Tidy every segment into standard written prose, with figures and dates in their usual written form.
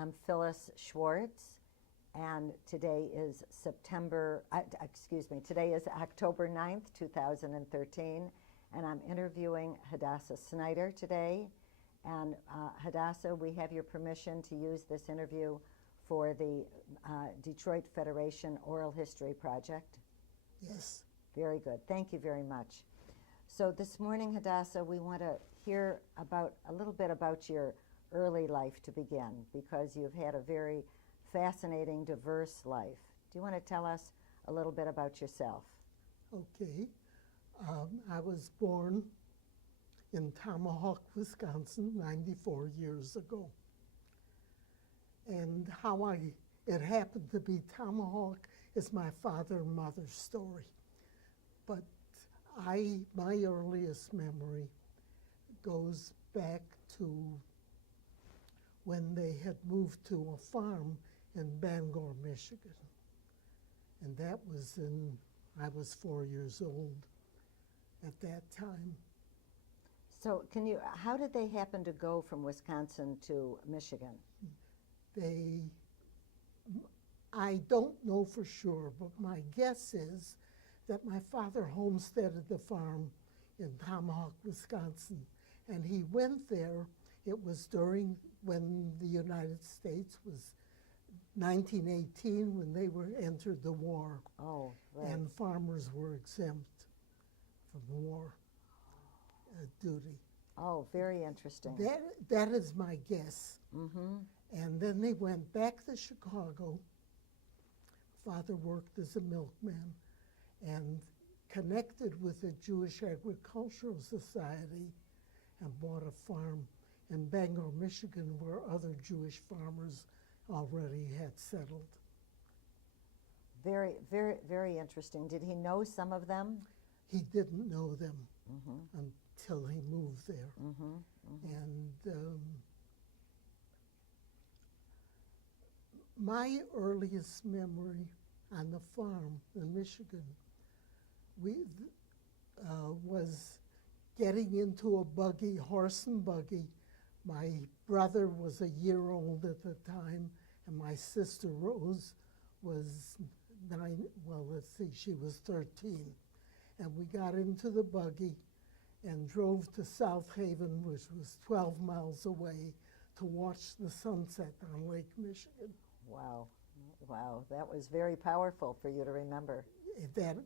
I'm Phyllis Schwartz, and today is today is October 9th, 2013, and I'm interviewing Hadassah Snider today. And Hadassah, we have your permission to use this interview for the Detroit Federation Oral History Project. Yes. Very good. Thank you very much. So this morning, Hadassah, we want to hear a little bit about your early life to begin, because you've had a very fascinating, diverse life. Do you want to tell us a little bit about yourself? Okay. I was born in Tomahawk, Wisconsin, 94 years ago. And how it happened to be Tomahawk is my father and mother's story. But my earliest memory goes back to when they had moved to a farm in Bangor, Michigan. And that was I was 4 years old at that time. So how did they happen to go from Wisconsin to Michigan? I don't know for sure, but my guess is that my father homesteaded the farm in Tomahawk, Wisconsin, and he went there. It was during when the United States was 1918, when they entered the war. Oh, right. And farmers were exempt from war duty. Oh, very interesting. That is my guess. Mm-hmm. And then they went back to Chicago. Father worked as a milkman and connected with the Jewish Agricultural Society and bought a farm in Bangor, Michigan, where other Jewish farmers already had settled. Very, very, very interesting. Did he know some of them? He didn't know them Mm-hmm. until he moved there. Mm-hmm. Mm-hmm. And my earliest memory on the farm in Michigan was getting into a buggy, horse and buggy. My brother was a year old at the time, and my sister Rose was 9, well, let's see, she was 13. And we got into the buggy and drove to South Haven, which was 12 miles away, to watch the sunset on Lake Michigan. Wow. Wow. That was very powerful for you to remember. That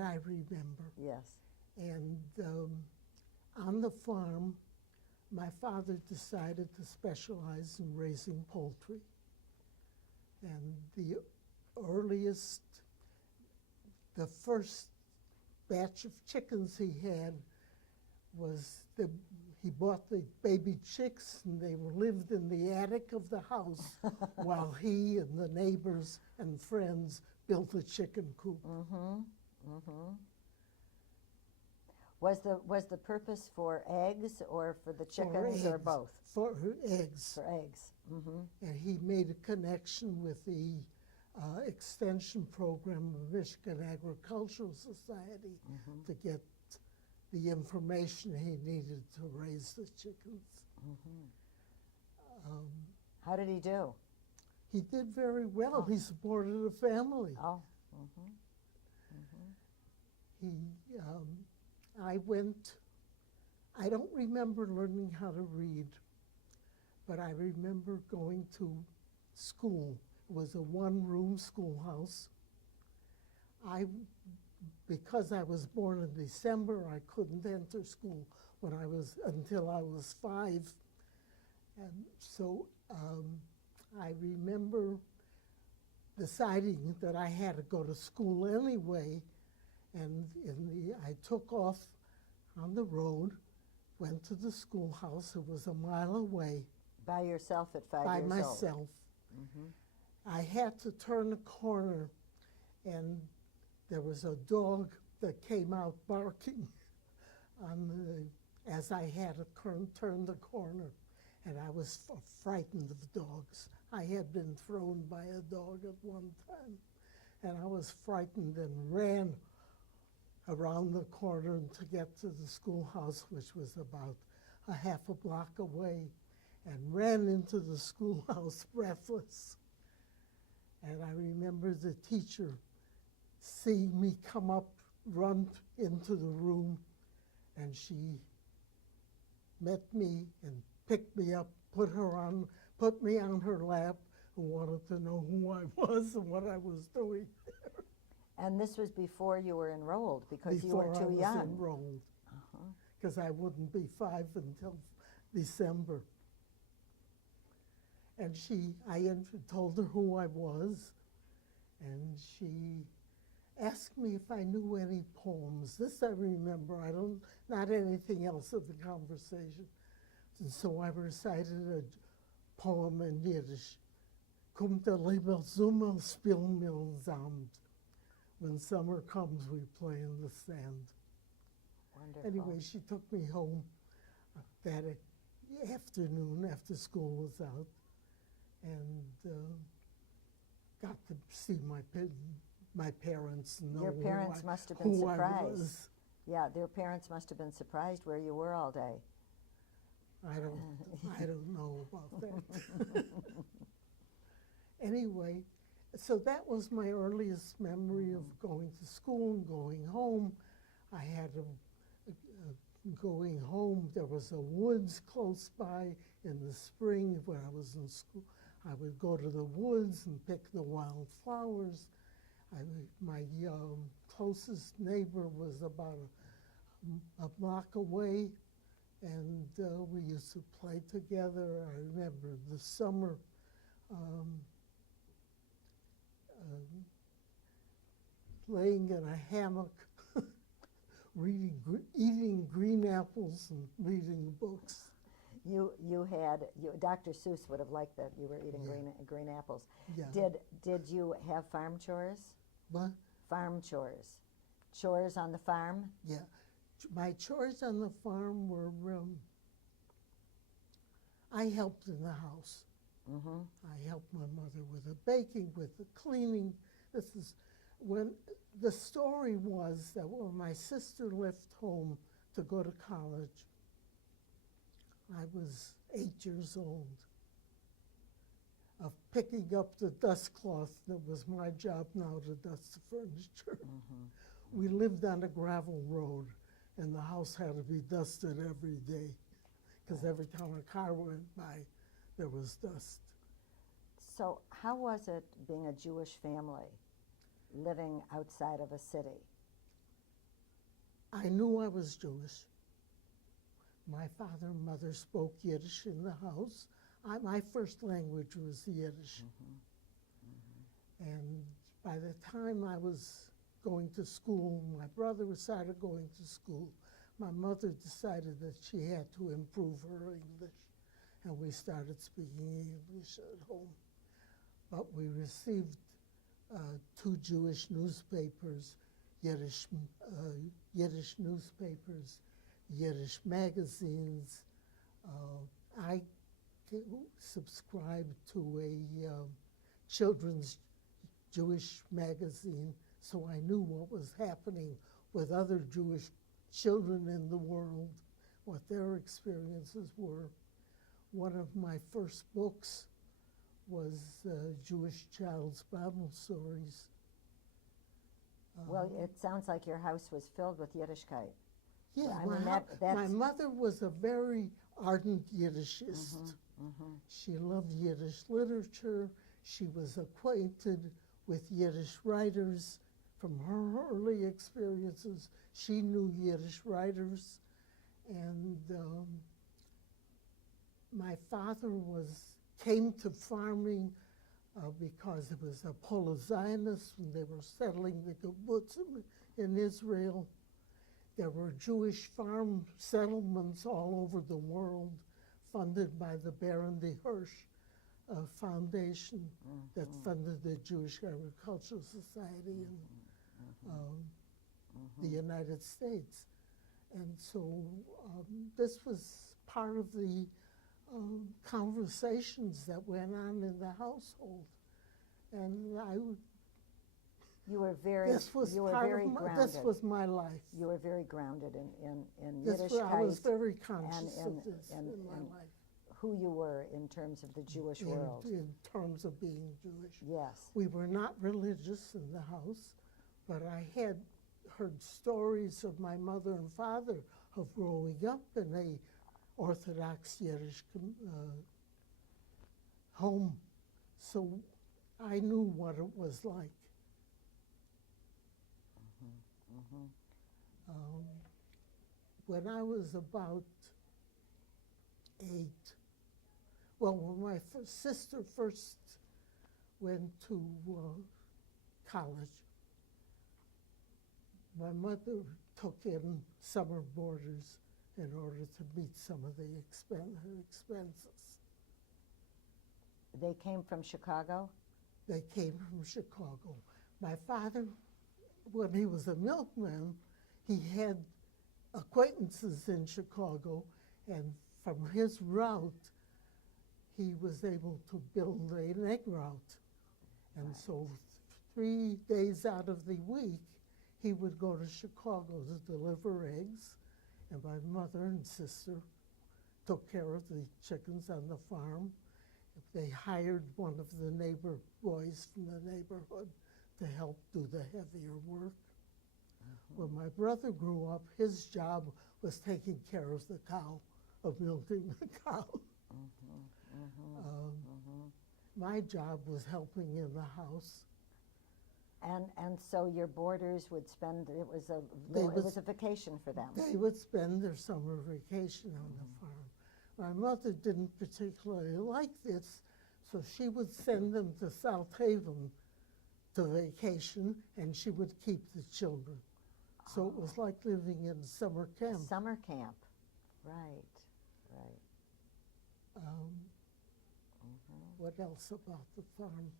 I remember. Yes. And on the farm, my father decided to specialize in raising poultry. And the first batch of chickens he had was he bought the baby chicks, and they lived in the attic of the house while he and the neighbors and friends built a chicken coop. Mm-hmm. Mm-hmm. Was the purpose for eggs or for the chickens or both? For eggs. For eggs. Mm-hmm. And he made a connection with the extension program of Michigan Agricultural Society to get the information he needed to raise the chickens. Mm-hmm. How did he do? He did very well. Oh. He supported a family. Oh. Mm-hmm. Mm-hmm. I don't remember learning how to read, but I remember going to school. It was a one-room schoolhouse. Because I was born in December, I couldn't enter school until I was 5. And so I remember deciding that I had to go to school anyway, and I took off on the road, went to the schoolhouse. It was a mile away. By yourself at 5 years old? By myself. Mm-hmm. I had to turn a corner, and there was a dog that came out barking as I had to turn the corner, and I was frightened of dogs. I had been thrown by a dog at one time, and I was frightened and ran around the corner to get to the schoolhouse, which was about a half a block away. and ran into the schoolhouse breathless. And I remember the teacher seeing me come up, run into the room, and she met me and picked me up, put me on her lap, and wanted to know who I was and what I was doing. And this was before you were enrolled, because you Before were I too was young. enrolled, Uh-huh. because I wouldn't be 5 until December. And I told her who I was, and she asked me if I knew any poems. This I remember. Not anything else of the conversation. And so I recited a poem in Yiddish. Kommt der lieber Sommer, spielen wir zusammen. When summer comes, we play in the sand. Wonderful. Anyway, she took me home that afternoon after school was out, and got to see my parents and know Your parents must have been who I surprised. was. Yeah, their parents must have been surprised where you were all day. I don't know about that. Anyway, so that was my earliest memory of going to school and going home. I had going home, there was a woods close by in the spring when I was in school. I would go to the woods and pick the wild flowers. My closest neighbor was about a block away, and we used to play together. I remember the summer laying in a hammock, eating green apples and reading books. Dr. Seuss would have liked that you were eating green apples. Yeah. Did you have farm chores? What? Farm chores. Chores on the farm? Yeah. My chores on the farm were, I helped in the house. Mm-hmm. I helped my mother with the baking, with the cleaning. This is when the story was that when my sister left home to go to college, I was 8 years old, of picking up the dust cloth. That was my job now to dust the furniture. Mm-hmm. We lived on a gravel road, and the house had to be dusted every day, because every time a car went by, there was dust. So how was it being a Jewish family, living outside of a city? I knew I was Jewish. My father and mother spoke Yiddish in the house. My first language was Yiddish. Mm-hmm. Mm-hmm. And by the time I was going to school, my brother started going to school, my mother decided that she had to improve her English, and we started speaking English at home. But we received 2 Jewish newspapers, Yiddish newspapers, Yiddish magazines. I subscribed to a children's Jewish magazine, so I knew what was happening with other Jewish children in the world, what their experiences were. One of my first books was Jewish Child's Bible Stories. Well, it sounds like your house was filled with Yiddishkeit. Yeah, I mean, my mother was a very ardent Yiddishist. Mm-hmm, mm-hmm. She loved Yiddish literature. She was acquainted with Yiddish writers from her early experiences. She knew Yiddish writers. And my father came to farming because it was a Polo-Zionist when they were settling the kibbutzim in Israel. There were Jewish farm settlements all over the world funded by the Baron de Hirsch Foundation that funded the Jewish Agricultural Society in the United States. And so this was part of the conversations that went on in the household. And you were very grounded. This was my life. You were very grounded in Yiddishkeit. I was very conscious of this in my life. who you were in terms of the Jewish world. In terms of being Jewish. Yes. We were not religious in the house, but I had heard stories of my mother and father of growing up in a Orthodox Yiddish home. So I knew what it was like. When I was about 8, well, when my sister first went to college, my mother took in summer boarders in order to meet some of the her expenses. They came from Chicago? They came from Chicago. My father, when he was a milkman, he had acquaintances in Chicago, and from his route, he was able to build an egg route. And so 3 days out of the week, he would go to Chicago to deliver eggs, and my mother and sister took care of the chickens on the farm. They hired one of the neighbor boys from the neighborhood to help do the heavier work. When my brother grew up, his job was taking care of the cow, of milking the cow. My job was helping in the house. And so your boarders would spend, it was a vacation for them. They would spend their summer vacation on the farm. My mother didn't particularly like this, so she would send them to South Haven to vacation, and she would keep the children. So it was like living in summer camp. Summer camp, right, right. What else about the farm?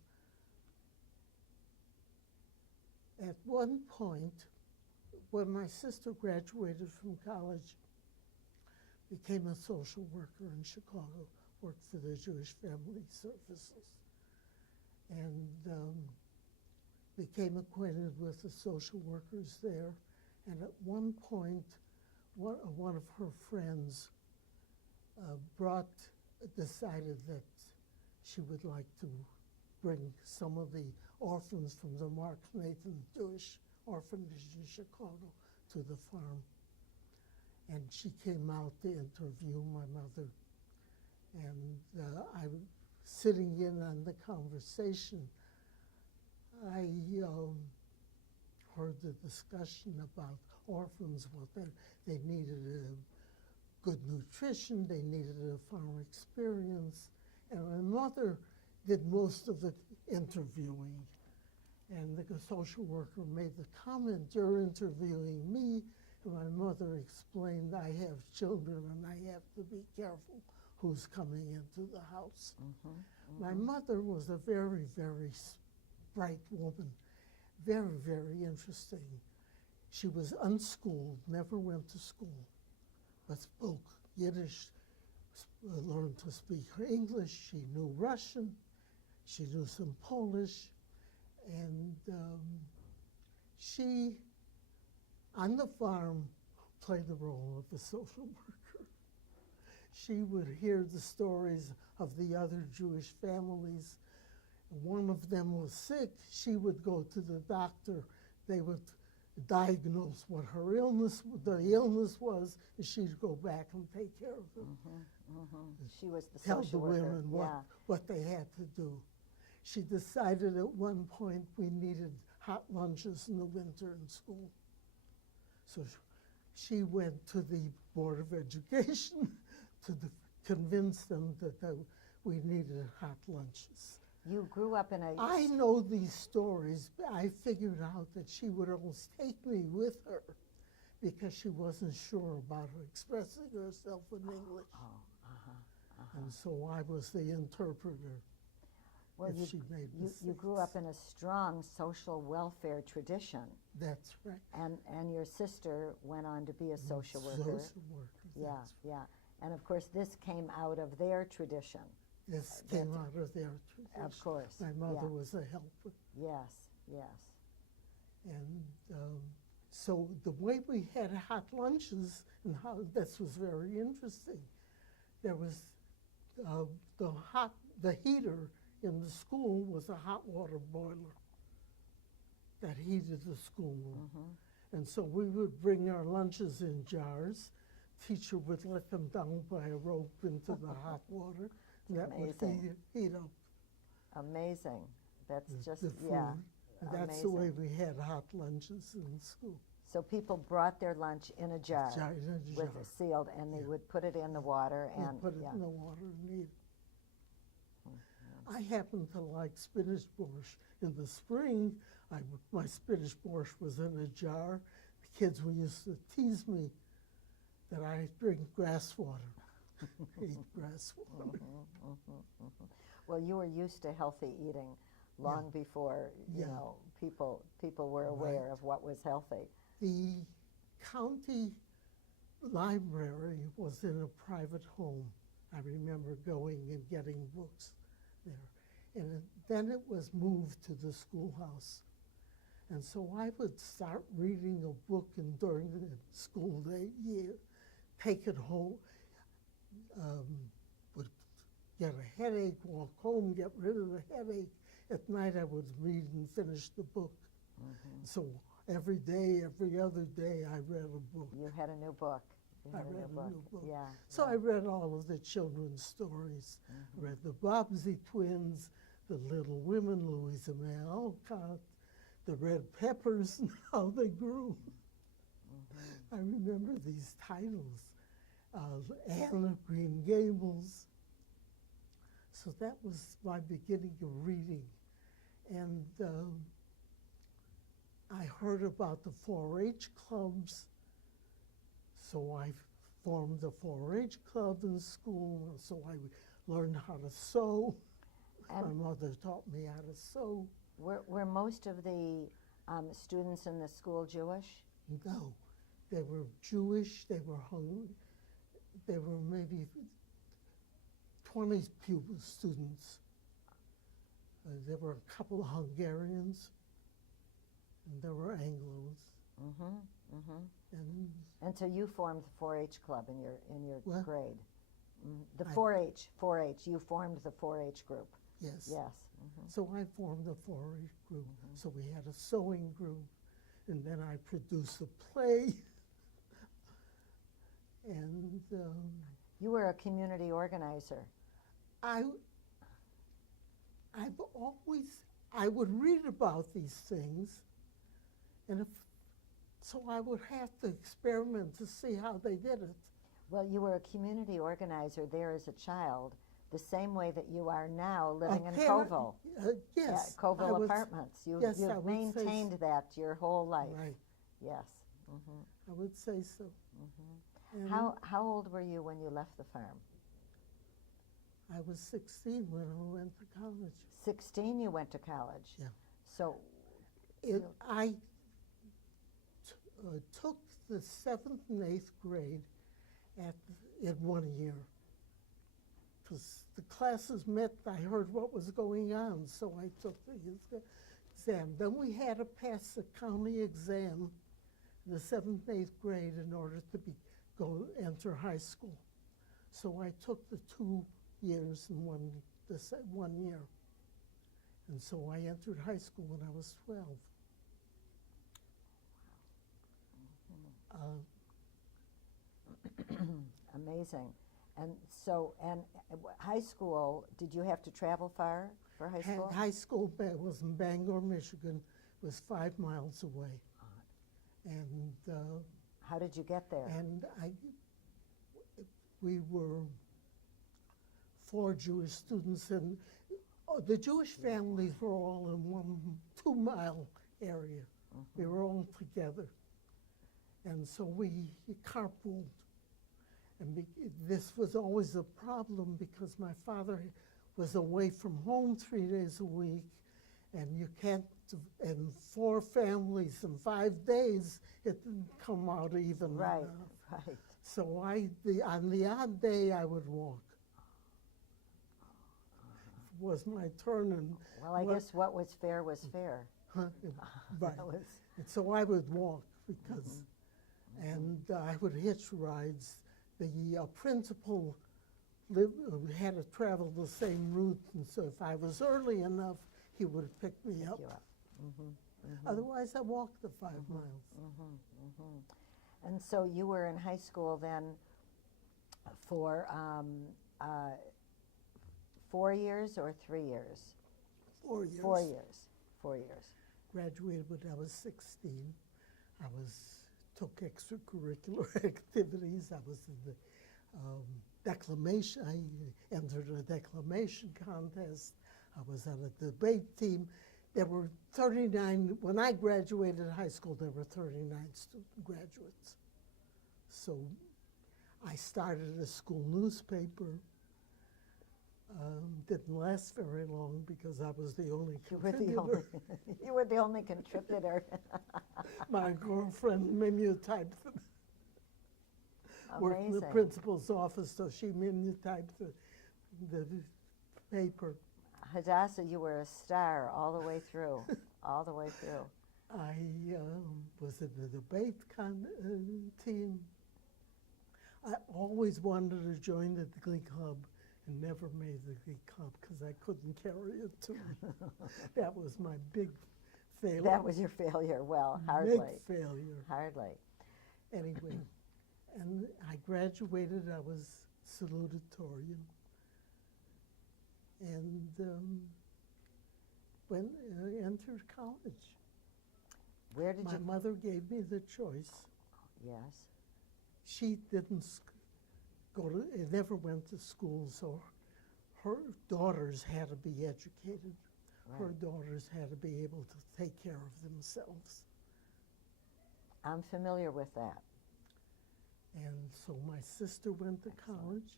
At one point, when my sister graduated from college, became a social worker in Chicago, worked for the Jewish Family Services, and became acquainted with the social workers there. And at one point, one of her friends decided that she would like to bring some of the orphans from the Mark Nathan Jewish Orphanage in Chicago to the farm. And she came out to interview my mother. And I was sitting in on the conversation. I heard the discussion about orphans, what they needed good nutrition, they needed a farm experience. And my mother did most of the interviewing. And the social worker made the comment, "You're interviewing me." And my mother explained, "I have children and I have to be careful who's coming into the house." My mother was a very, very bright woman, very, very interesting. She was unschooled, never went to school, but spoke Yiddish, learned to speak English. She knew Russian, she knew some Polish, and she, on the farm, played the role of a social worker. She would hear the stories of the other Jewish families. One of them was sick, she would go to the doctor. They would diagnose what her illness was, and she'd go back and take care of them. She was the Tell social the worker. women what they had to do. She decided at one point we needed hot lunches in the winter in school. So she went to the Board of Education to convince them that we needed hot lunches. You grew up in a... I know these stories. I figured out that she would almost take me with her because she wasn't sure about her expressing herself in English. And so I was the interpreter. Well, you grew up in a strong social welfare tradition. That's right. And your sister went on to be a social worker. Social worker. Yeah, yeah. And of course, this came out of their tradition. This came out of their tradition. Of course. My mother was a helper. Yes, yes. And so the way we had hot lunches, and how this was very interesting. There was the heater in the school was a hot water boiler that heated the schoolroom. And so we would bring our lunches in jars. Teacher would let them down by a rope into the hot water. And that would heat up Amazing. That's just, the food. yeah. And that's the way we had hot lunches in school. So people brought their lunch in a jar, In a jar. with sealed, and they would put it in the water We and put it in the water and eat it. I happen to like spinach borscht. In the spring, my spinach borscht was in a jar. The kids used to tease me that I drink grass water, eat grass water. Well, you were used to healthy eating long before, you know, people were aware of what was healthy. The county library was in a private home. I remember going and getting books there. And then it was moved to the schoolhouse. And so I would start reading a book during the school day year, take it home, would get a headache, walk home, get rid of the headache. At night I would read and finish the book. So every day, every other day, I read a book. You had a new book. You I had read a new book. Yeah. So I read all of the children's stories. I read the Bobbsey twins, the Little Women, Louisa May Alcott, the Red Peppers, and how they grew. I remember these titles, Anne of Green Gables. So that was my beginning of reading. And I heard about the 4-H clubs, so I formed the 4-H club in school, so I learned how to sew. My mother taught me how to sew. Were most of the students in the school Jewish? No, they were Jewish, they were hungry. There were maybe 20 pupil students. There were a couple of Hungarians, and there were Anglos. And so you formed the 4-H club in your What? grade. The 4-H, you formed the 4-H group. Yes. Yes. So I formed a 4-H group. So we had a sewing group, and then I produced a play. And You were a community organizer. I would read about these things, and so I would have to experiment to see how they did it. Well, you were a community organizer there as a child, the same way that you are now living in Coville. Yes. Coville Apartments. I You've would say maintained that your whole life. Right. Yes. I would say so. And How old were you when you left the farm? I was 16 when I went to college. 16 you went to college. Yeah. So I took the 7th and 8th grade in 1 year. Because the classes met, I heard what was going on, so I took the exam. Then we had to pass the county exam in the 7th and 8th grade in order to enter high school. So I took the 2 years in 1 year. And so I entered high school when I was 12. Amazing. And so, high school, did you have to travel far for high school? High school was in Bangor, Michigan. It was 5 miles away. And how did you get there? And we were 4 Jewish students, and the Jewish families were all in 1 2-mile area. We were all together. And so we carpooled. And this was always a problem because my father was away from home 3 days a week, and you can't, and 4 families in 5 days, it didn't come out even. Right, enough. right. So on the odd day, I would walk. It was my turn. And Well, I guess what was fair was fair. right. That was, And so I would walk and I would hitch rides. The principal had to travel the same route, and so if I was early enough, he would have picked me up. You up. Otherwise, I walked the 5 miles. And so you were in high school then for 4 years or 3 years? 4 years. 4 years. 4 years. Graduated when I was 16. I took extracurricular activities. I was in the declamation. I entered a declamation contest. I was on a debate team. There were 39, when I graduated high school, there were 39 student graduates. So I started a school newspaper. Didn't last very long because I was the only contributor. You were the only contributor. My girlfriend mimeotyped them. Worked in the principal's office, so she mimeotyped the paper. Hadassah, you were a star all the way through, all the way through. I was in the debate team. I always wanted to join the Glee Club and never made the Glee Club because I couldn't carry it to me. That was my big failure. That was your failure, well, hardly. Big failure. Hardly. Anyway, and I graduated, I was salutatorian. And entered college. Where did My mother gave me the choice. Yes. She didn't never went to school, so her daughters had to be educated. Right. Her daughters had to be able to take care of themselves. I'm familiar with that. And so my sister went to college,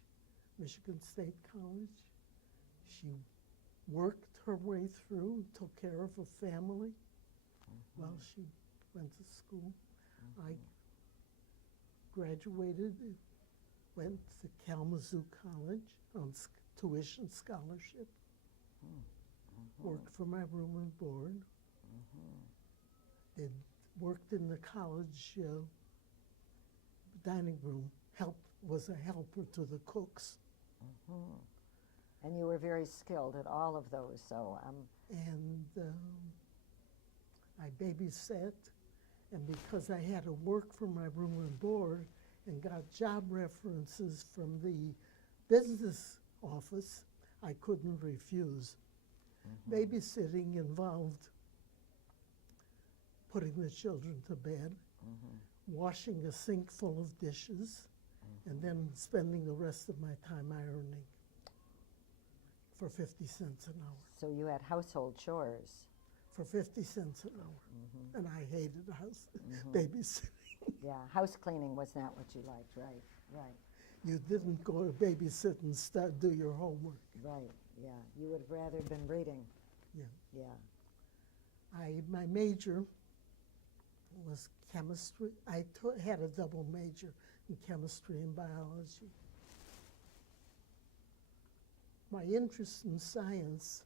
Michigan State College. She worked her way through, took care of a family while she went to school. I graduated, went to Kalamazoo College on tuition scholarship, worked for my room and board, worked in the college dining room, was a helper to the cooks. And you were very skilled at all of those, so And I babysat, and because I had to work for my room and board and got job references from the business office, I couldn't refuse. Babysitting involved putting the children to bed, washing a sink full of dishes, and then spending the rest of my time ironing for 50 cents an hour. so you had household chores. For 50 cents an hour. And I hated babysitting. Yeah, house cleaning was not what you liked, right, right, You didn't go to babysit and do your homework. right, yeah. You would have rather been reading. Yeah. Yeah. My major was chemistry. I had a double major in chemistry and biology. My interest in science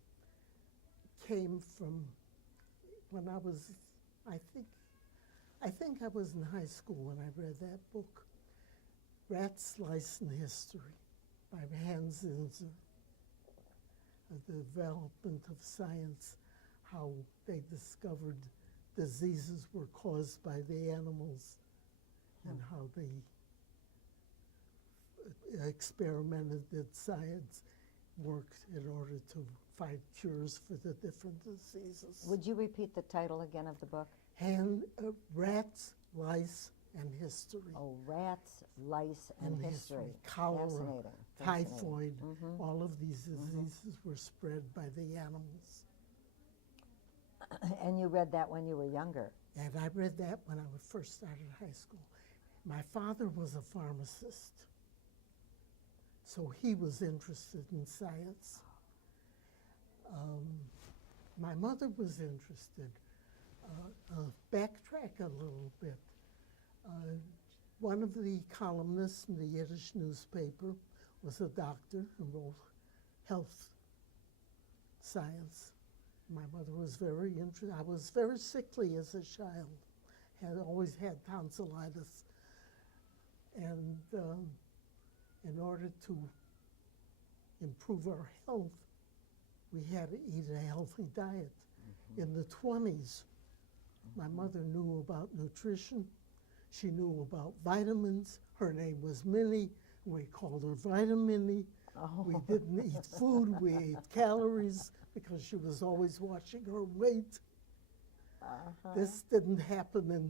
came from when I was, I think I was in high school when I read that book, Rats, Lice, and History by Hans Zinzer, the development of science, how they discovered diseases were caused by the animals and how they experimented, did science, worked in order to find cures for the different diseases. Would you repeat the title again of the book? Rats, Lice, and History. Oh, Rats, Lice, and History. Cholera, Fascinating. typhoid, all of these diseases were spread by the animals. And you read that when you were younger? And I read that when I first started high school. My father was a pharmacist, so he was interested in science. My mother was interested. Backtrack a little bit. One of the columnists in the Yiddish newspaper was a doctor who wrote health science. My mother was very interested. I was very sickly as a child. Had always had tonsillitis. And in order to improve our health, we had to eat a healthy diet. In the 20s, my mother knew about nutrition. She knew about vitamins. Her name was Minnie. We called her Vitamini. Oh. We didn't eat food. We ate calories because she was always watching her weight. This didn't happen in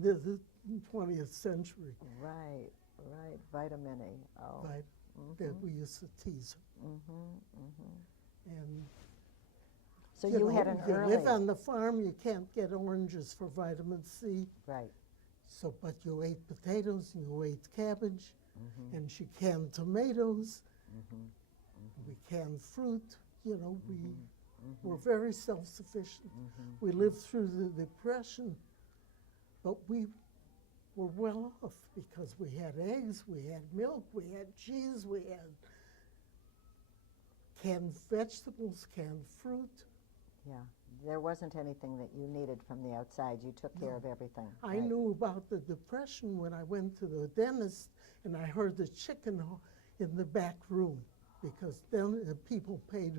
the 20th century. Right, right. Vitamin E. Oh. Right? That we used to tease her. And So you had an you early. live on the farm, you can't get oranges for vitamin C. Right. So, but you ate potatoes, and you ate cabbage, and she canned tomatoes. We canned fruit. You know, we were very self-sufficient. We lived through the Depression, but we were well off because we had eggs, we had milk, we had cheese, we had canned vegetables, canned fruit. Yeah. There wasn't anything that you needed from the outside. You took care of everything. I right? knew about the Depression when I went to the dentist and I heard the chicken in the back room, because then the people paid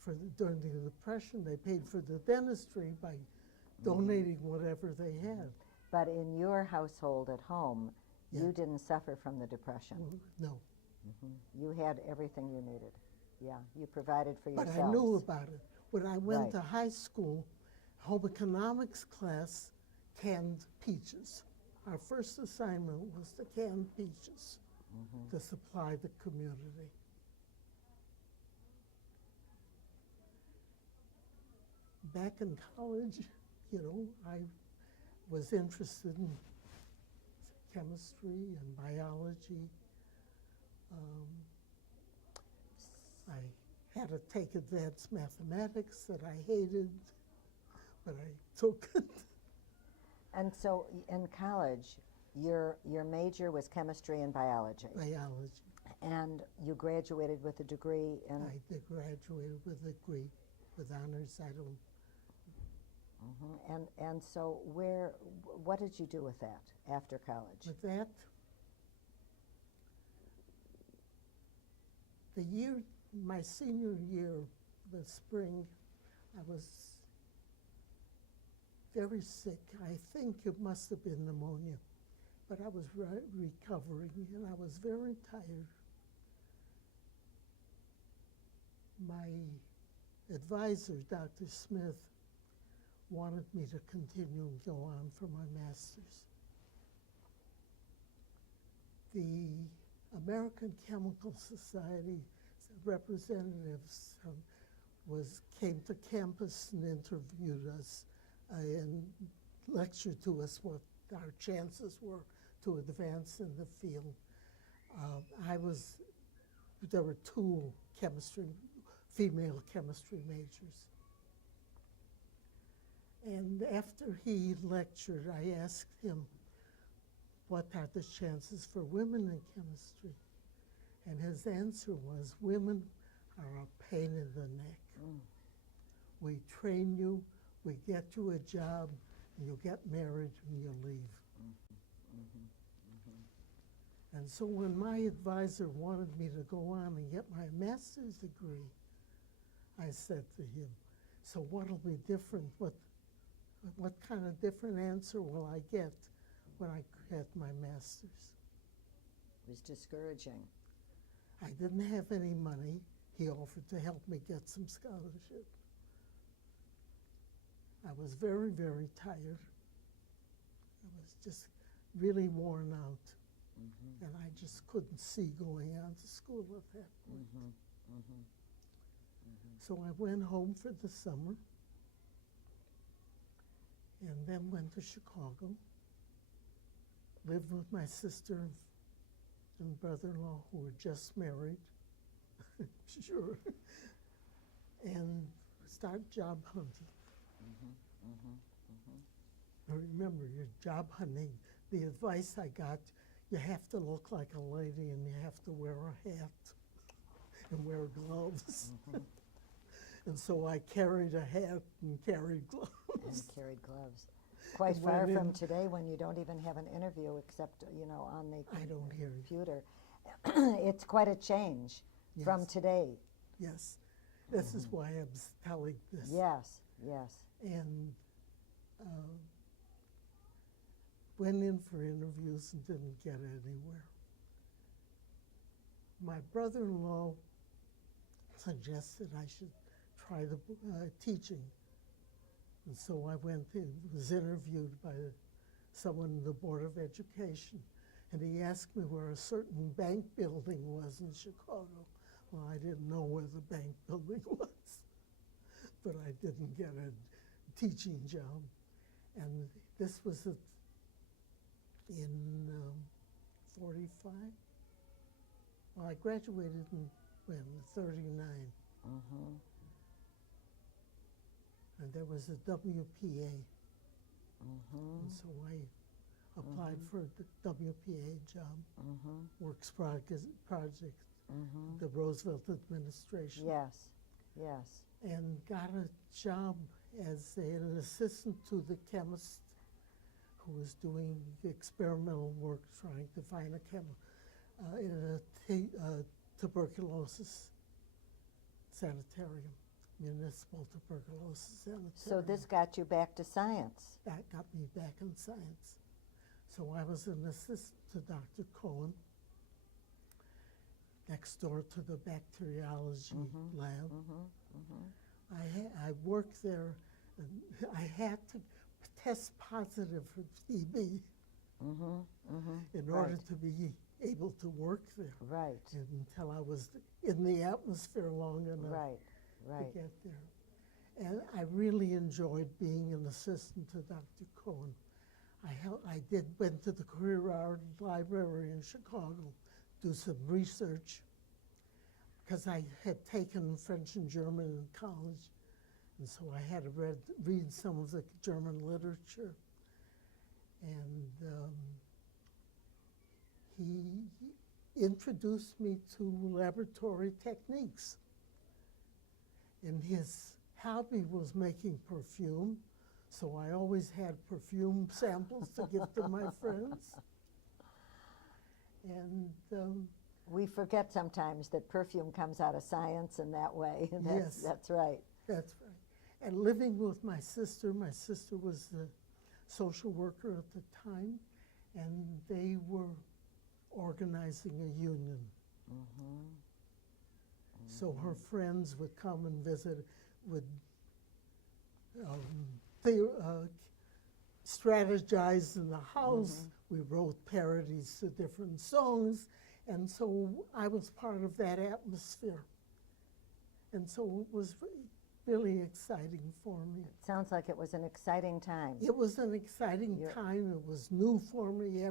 for during the Depression, they paid for the dentistry by donating whatever they had. But in your household at home, Yeah. you didn't suffer from the Depression. No, You had everything you needed. Yeah, you provided for but yourselves. I knew about it. When I went Right. to high school, home economics class canned peaches. Our first assignment was to can peaches to supply the community. Back in college, you know, I was interested in chemistry and biology. I had to take advanced mathematics that I hated, but I took it. And so in college, your major was chemistry and biology. Biology. And you graduated with a degree in. I did graduate with a degree, with honors. I don't. And so what did you do with that after college? With that, the year, my senior year, the spring, I was very sick. I think it must have been pneumonia, but I was recovering and I was very tired. My advisor, Dr. Smith, wanted me to continue and go on for my master's. The American Chemical Society representatives came to campus and interviewed us and lectured to us what our chances were to advance in the field. There were two female chemistry majors. And after he lectured, I asked him, what are the chances for women in chemistry? And his answer was, women are a pain in the neck. We train you, we get you a job, and you get married and you leave. And so when my advisor wanted me to go on and get my master's degree, I said to him, so what'll be different? What kind of different answer will I get when I get my master's? It was discouraging. I didn't have any money. He offered to help me get some scholarship. I was very, very tired. I was just really worn out. And I just couldn't see going on to school at that point. So I went home for the summer and then went to Chicago, lived with my sister and brother-in-law who were just married, sure, and started job hunting. Now remember, you're job hunting. The advice I got, you have to look like a lady and you have to wear a hat and wear gloves. And so I carried a hat and carried gloves. And carried gloves. Quite And far went from in- today when you don't even have an interview except, on the I don't hear you. computer. It's quite a change from Yes. today. Yes. This is why I'm telling this. Yes, yes. And went in for interviews and didn't get anywhere. My brother-in-law suggested I should try the teaching. And so I went in, was interviewed by someone in the Board of Education, and he asked me where a certain bank building was in Chicago. Well, I didn't know where the bank building was, but I didn't get a teaching job. And this was in 45. Well, I graduated in 39. Mm-hmm. And there was a WPA. Mm-hmm. And so I applied for the WPA job, Works Project, the Roosevelt administration. Yes, yes. And got a job as an assistant to the chemist who was doing experimental work trying to find in a tuberculosis sanitarium, municipal tuberculosis sanitarium. So this got you back to science. That got me back in science. So I was an assistant to Dr. Cohen, next door to the bacteriology lab. I worked there, and I had to test positive for TB in order to be able to work there. Right. Until I was in the atmosphere long enough to get there. And I really enjoyed being an assistant to Dr. Cohen. I went to the Career Art Library in Chicago, do some research, because I had taken French and German in college, and so I had to read some of the German literature. And he introduced me to laboratory techniques. And his hobby was making perfume, so I always had perfume samples to give to my friends. And we forget sometimes that perfume comes out of science in that way. Yes. That's right. That's right. And living with my sister was the social worker at the time, and they were organizing a union. So her friends would come and visit, would strategize in the house. We wrote parodies to different songs, and so I was part of that atmosphere. And so it was really exciting for me. It sounds like it was an exciting time. It was an exciting time. It was new for me.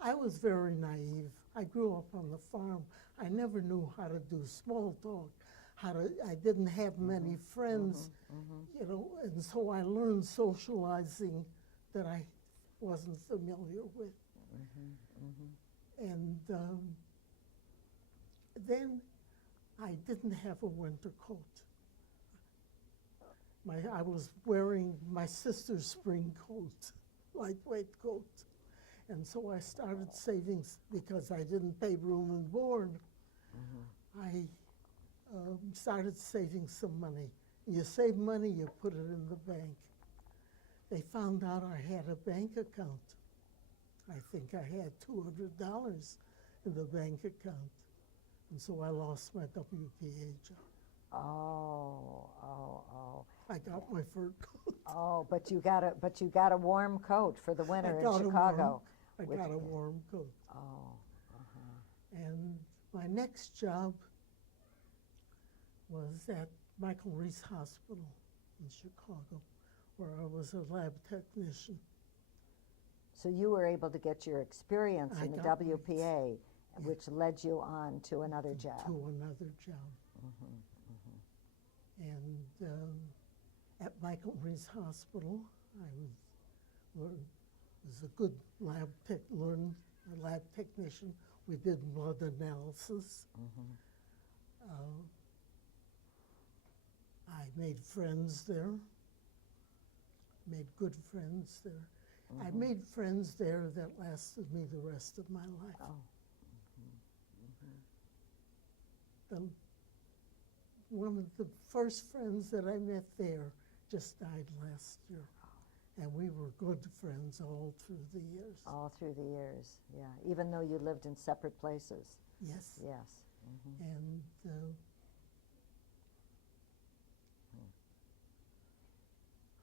I was very naive. I grew up on the farm. I never knew how to do small talk. I didn't have many friends, you know, and so I learned socializing that I wasn't familiar with. And then I didn't have a winter coat. I was wearing my sister's spring coat, lightweight coat. And so I started saving, because I didn't pay room and board. I started saving some money. You save money, you put it in the bank. They found out I had a bank account. I think I had $200 in the bank account. And so I lost my WPA job. Oh. I got my fur coat. Oh, but you got a warm coat for the winter in Chicago. I got a warm coat. Oh. And my next job was at Michael Reese Hospital in Chicago, where I was a lab technician. So you were able to get your experience in the WPA, which led you on to another job. To another job. And at Michael Reese Hospital, I was a good lab technician. We did blood analysis. I made friends there, made good friends there. I made friends there that lasted me the rest of my life. one of the first friends that I met there just died last year. And we were good friends all through the years. All through the years, yeah. Even though you lived in separate places. Yes. Yes. Mm-hmm. And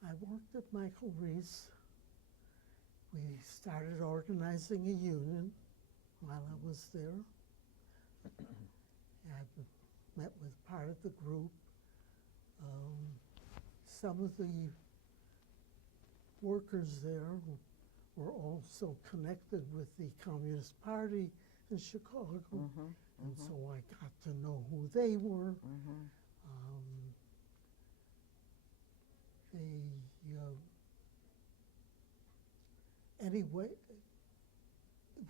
I worked at Michael Reese. We started organizing a union while I was there. I met with part of the group. Some of the workers there were also connected with the Communist Party in Chicago, and so I got to know who they were. Anyway,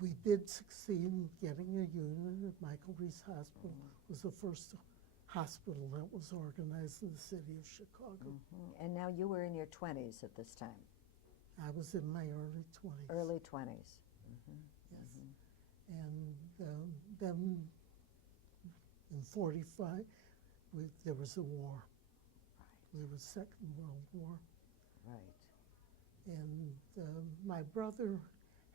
we did succeed in getting a union at Michael Reese Hospital. It was the first hospital that was organized in the city of Chicago. And now you were in your 20s at this time. I was in my early 20s. Early 20s. Yes. And then in 45, there was a war. Right. There was Second World War. Right. And my brother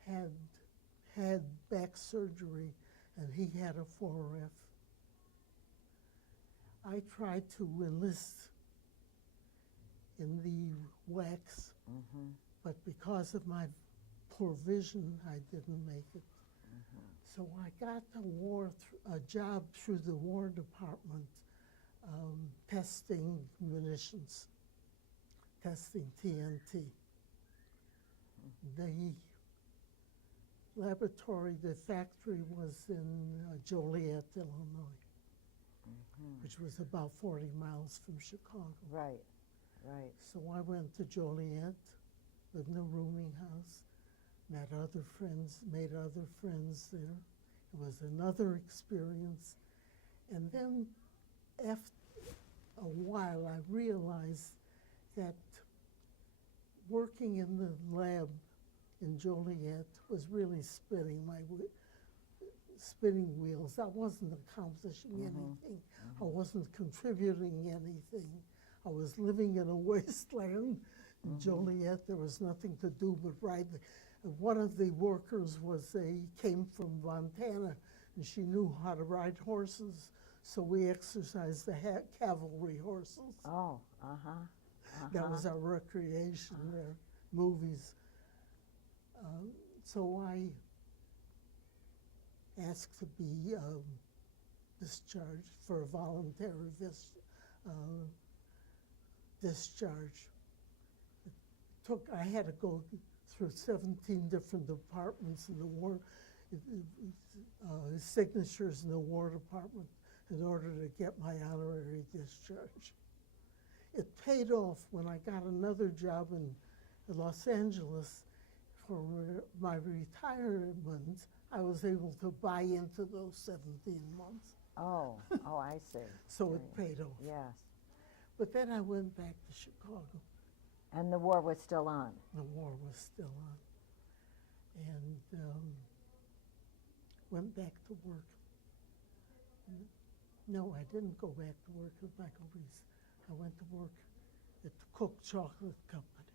had back surgery, and he had a 4F. I tried to enlist in the WACs, but because of my poor vision, I didn't make it. So I got a job through the War Department, testing munitions, testing TNT. The laboratory, the factory was in Joliet, Illinois, which was about 40 miles from Chicago. Right, right. So I went to Joliet, lived in a rooming house, met other friends, made other friends there. It was another experience. And then after a while, I realized that working in the lab in Joliet was really spinning wheels. I wasn't accomplishing anything. I wasn't contributing anything. I was living in a wasteland. In Joliet, there was nothing to do but ride. One of the workers came from Montana, and she knew how to ride horses, so we exercised the cavalry horses. Oh, That was our recreation there, movies. So I asked to be discharged for a voluntary discharge. I had to go through 17 different departments in the war, signatures in the War Department in order to get my honorary discharge. It paid off when I got another job in Los Angeles for my retirement. I was able to buy into those 17 months. Oh, I see. So it paid off. Yes. But then I went back to Chicago. And the war was still on. The war was still on. And went back to work. No, I didn't go back to work at Michael Reese. I went to work at the Cook Chocolate Company,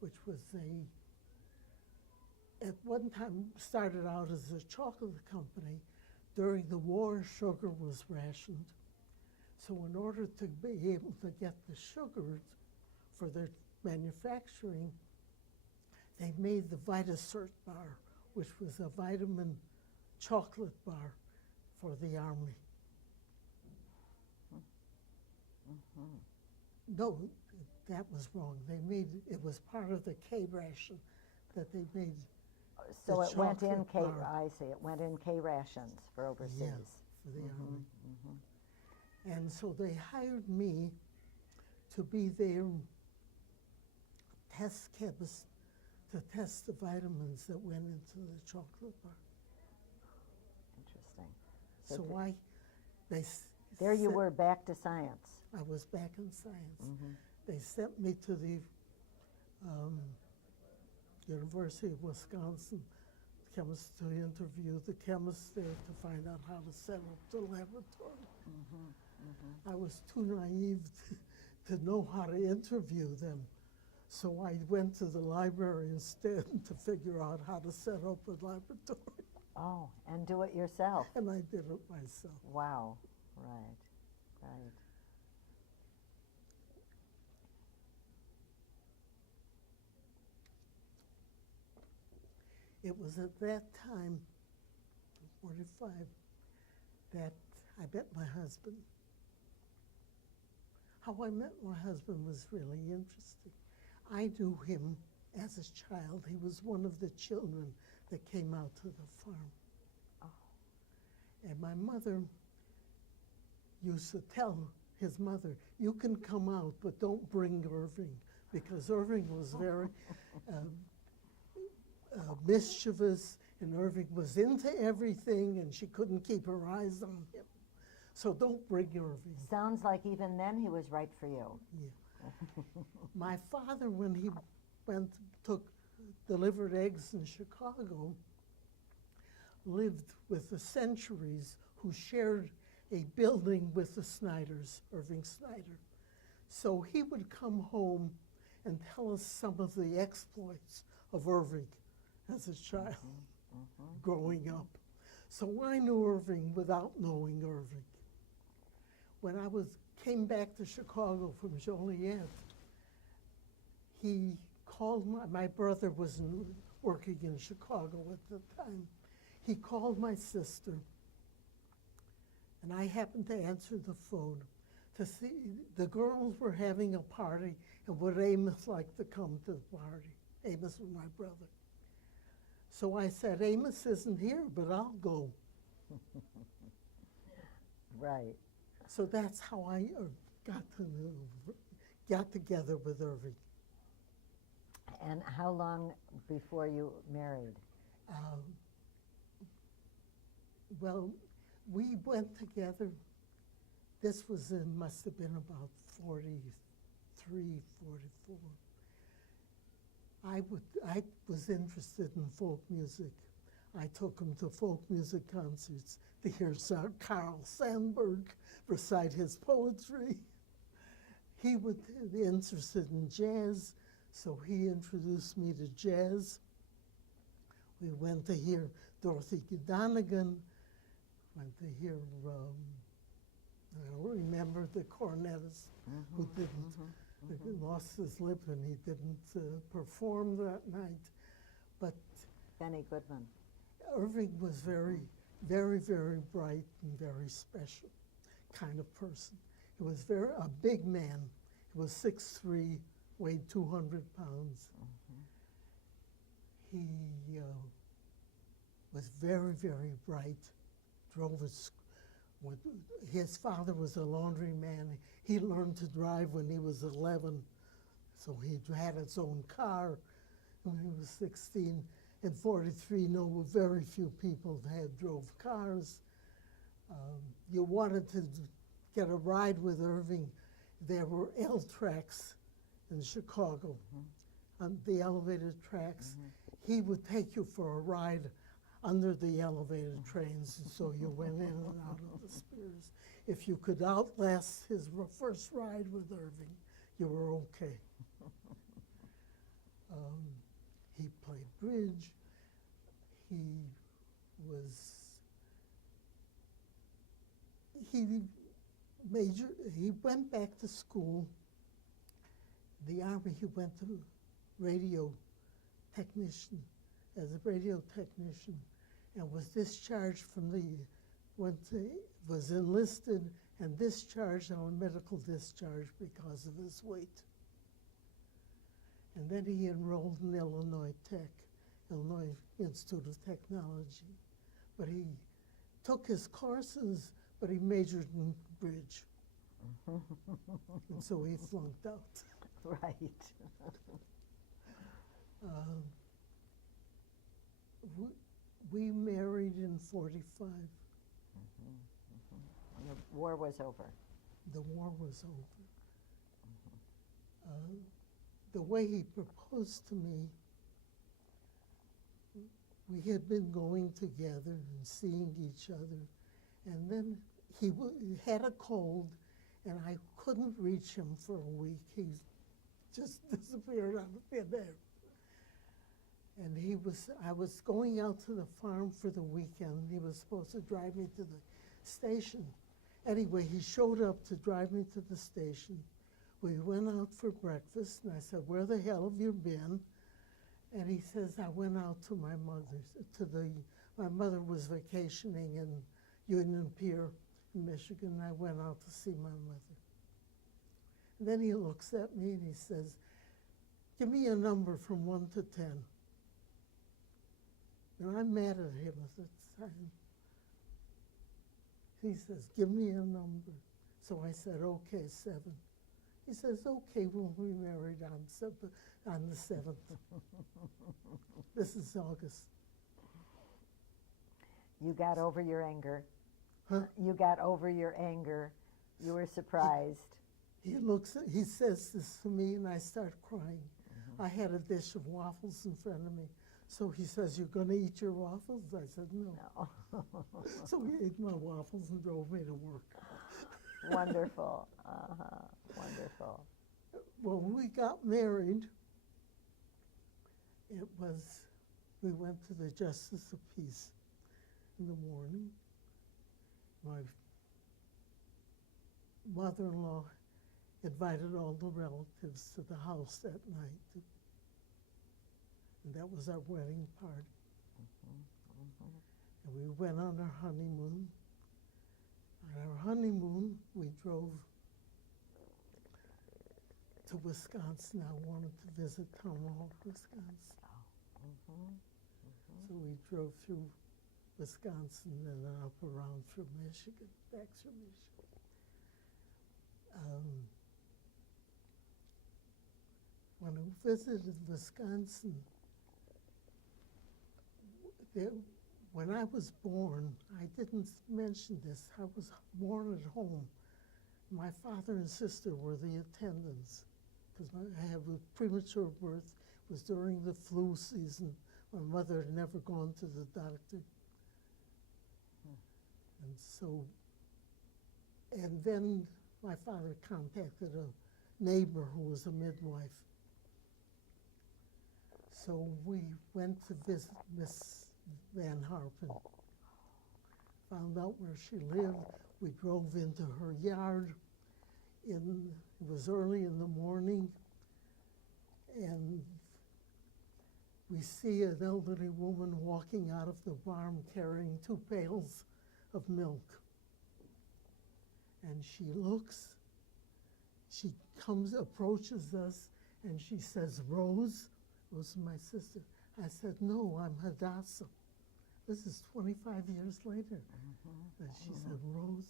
which was at one time started out as a chocolate company. During the war, sugar was rationed. So in order to be able to get the sugar for their manufacturing, they made the VitaCert bar, which was a vitamin chocolate bar for the Army. No, that was wrong. It was part of the K ration that they made. So it went in K, bar. I see, it went in K rations for overseas. Yes, for the Army. And so they hired me to be their test chemist to test the vitamins that went into the chocolate bar. Interesting. They there you sent- were back to science. I was back in science. They sent me to the University of Wisconsin chemists to interview the chemists there to find out how to set up the laboratory. I was too naive to know how to interview them. So I went to the library instead to figure out how to set up a laboratory. Oh, and do it yourself. And I did it myself. Wow. Right. Right. It was at that time, 45, that I met my husband. How I met my husband was really interesting. I knew him as a child. He was one of the children that came out to the farm. Oh. And my mother used to tell his mother, you can come out, but don't bring Irving, because Irving was very mischievous, and Irving was into everything, and she couldn't keep her eyes on him. So don't bring Irving. Sounds like even then he was right for you. Yeah. My father, when he delivered eggs in Chicago, lived with the Centuries, who shared a building with the Sniders, Irving Snider. So he would come home and tell us some of the exploits of Irving as a child growing up. So I knew Irving without knowing Irving. When I came back to Chicago from Joliet, he called my brother was working in Chicago at the time. He called my sister, and I happened to answer the phone to see the girls were having a party, and would Amos like to come to the party? Amos was my brother. So I said, Amos isn't here, but I'll go. Right. So that's how I got together with Irving. And how long before you married? Well, we went together. This must have been about 43, 44. I was interested in folk music. I took him to folk music concerts to hear Carl Sandburg recite his poetry. He was interested in jazz, so he introduced me to jazz. We went to hear Dorothy Donegan, went to hear, I don't remember the cornetist who lost his lip and he didn't perform that night. But Benny Goodman. Irving was very, very, very bright and very special kind of person. He was a big man. He was 6'3", weighed 200 pounds. He was very, very bright, drove his father was a laundryman. He learned to drive when he was 11, so he had his own car when he was 16. In 43, very few people drove cars. You wanted to get a ride with Irving. There were L tracks in Chicago, on the elevated tracks. He would take you for a ride under the elevated trains, so you went in and out of the Spears. If you could outlast his first ride with Irving, you were okay. He played bridge. He went back to school. The Army, he went to radio technician, as a radio technician, and was discharged from was enlisted and discharged on medical discharge because of his weight. And then he enrolled in Illinois Institute of Technology. But he took his courses, but he majored in bridge. And so he flunked out. Right. We married in 45. And the war was over. The war was over. The way he proposed to me we had been going together and seeing each other, and then he had a cold, and I couldn't reach him for a week. He just disappeared out of thin air. And I was going out to the farm for the weekend. He was supposed to drive me to the station. Anyway, he showed up to drive me to the station. We went out for breakfast, and I said, "Where the hell have you been?" And he says, "I went out to my mother's, my mother was vacationing in Union Pier in Michigan. I went out to see my mother." And then he looks at me and he says, "Give me a number from 1 to 10. And I'm mad at him at the time. He says, "Give me a number." So I said, "Okay, 7. He says, "Okay, we'll be married on the 7th. This is August. You got over your anger. Huh? You got over your anger. You were surprised. He says this to me, and I start crying. I had a dish of waffles in front of me. So he says, "You're going to eat your waffles?" I said, "No." No. So he ate my waffles and drove me to work. Wonderful. Wonderful. When we got married, we went to the Justice of Peace in the morning. My mother-in-law invited all the relatives to the house that night. And that was our wedding party. And we went on our honeymoon. On our honeymoon, we drove to Wisconsin. I wanted to visit Tomahawk, Wisconsin. So we drove through Wisconsin and then up around through Michigan, back through Michigan. When I visited Wisconsin, when I was born, I didn't mention this, I was born at home. My father and sister were the attendants, because I had a premature birth. It was during the flu season. My mother had never gone to the doctor. And then my father contacted a neighbor who was a midwife. So we went to visit Miss Van Harpen. Found out where she lived. We drove into her yard. It was early in the morning, and we see an elderly woman walking out of the barn carrying 2 pails of milk. And she looks, she approaches us, and she says, "Rose?" Rose is my sister. I said, "No, I'm Hadassah." This is 25 years later. And she said, "Rose?"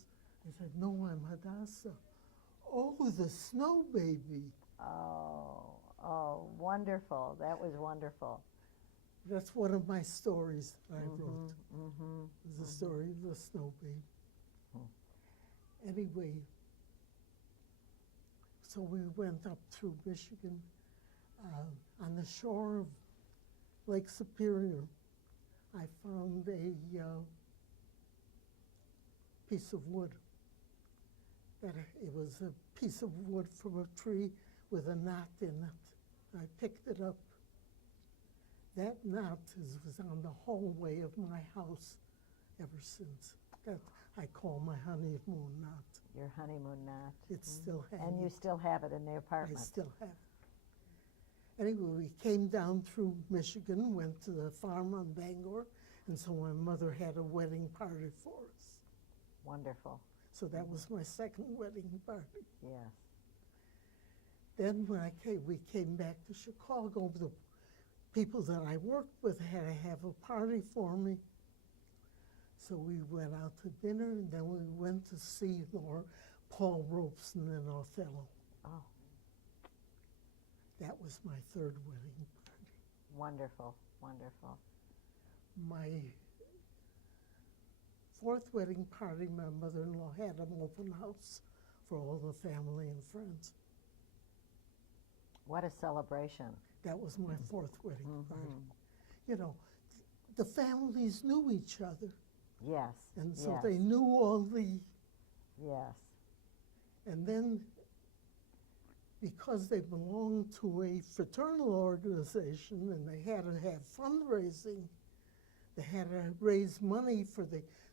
I said, "No, I'm Hadassah." "Oh, the snow baby." Oh, wonderful. That was wonderful. That's one of my stories that I wrote. The story of the snow baby. Anyway, so we went up through Michigan. On the shore of Lake Superior, I found a piece of wood. It was a piece of wood from a tree with a knot in it. I picked it up. That knot was on the hallway of my house ever since. That I call my honeymoon knot. Your honeymoon knot. It's still hanging. And you still have it in the apartment. I still have it. Anyway, we came down through Michigan, went to the farm on Bangor, and so my mother had a wedding party for us. Wonderful. So that was my second wedding party. Yes. Then when we came back to Chicago, the people that I worked with had to have a party for me. So we went out to dinner, and then we went to see Paul Robeson in Othello. Oh. That was my third wedding party. Wonderful, wonderful. My fourth wedding party, my mother-in-law had an open house for all the family and friends. What a celebration. That was my fourth wedding party. You know, the families knew each other, Yes. and so yes. they knew all the, Yes. and then because they belonged to a fraternal organization and they had to have fundraising, they had to raise money for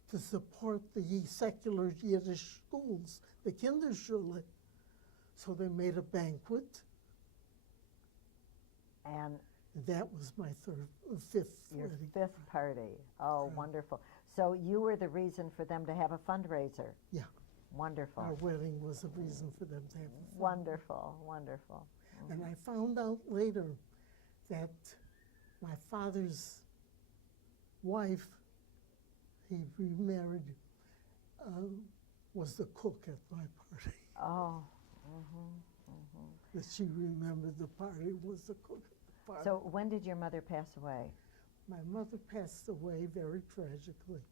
to support the secular Yiddish schools, the Kinderschule. So they made a banquet. And That was my fifth your wedding. fifth party. Oh, Right. wonderful. So you were the reason for them to have a fundraiser. Yeah, Wonderful. our wedding was a reason for them to have a fun. Wonderful, wonderful. And I found out later that my father's wife, he remarried, was the cook at my party. Oh. That she remembered the party was the cook at the party. So when did your mother pass away? My mother passed away very tragically.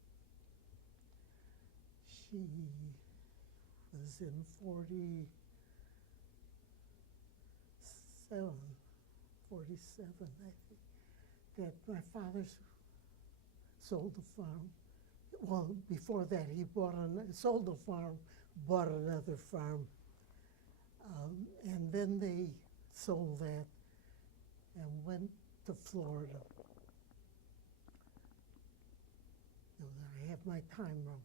She was in 47, I think, that my father sold the farm. Well, before that, he sold the farm, bought another farm. And then they sold that and went to Florida. No, I have my time wrong.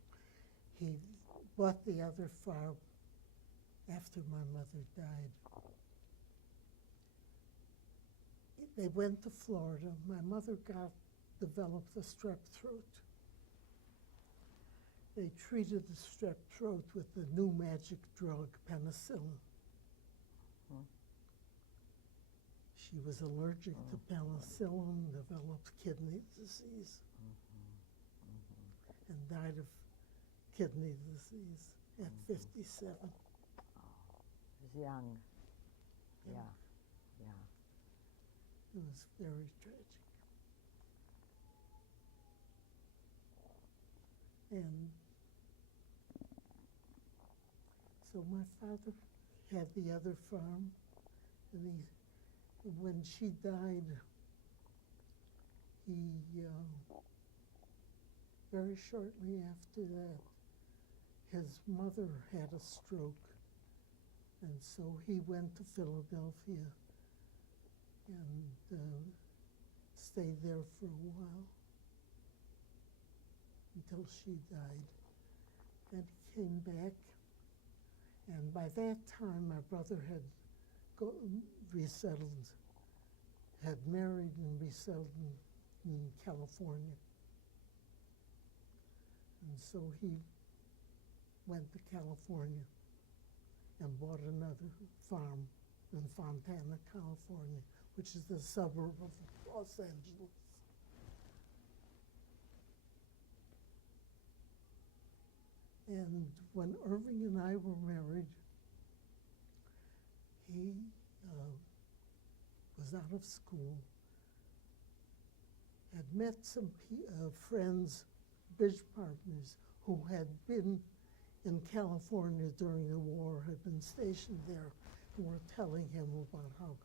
He bought the other farm after my mother died. They went to Florida. My mother developed a strep throat. They treated the strep throat with the new magic drug, penicillin. She was allergic to penicillin, developed kidney disease, and died of kidney disease at 57. She was young. Yeah. It was very tragic. And so my father had the other farm, and when she died, he, very shortly after that, his mother had a stroke, and so he went to Philadelphia and stayed there for a while until she died. Then he came back, and by that time my brother had resettled, had married and resettled in California. And so he went to California and bought another farm in Fontana, California, which is the suburb of Los Angeles. And when Irving and I were married, he was out of school, had met some friends, bridge partners, who had been in California during the war, had been stationed there, and were telling him about how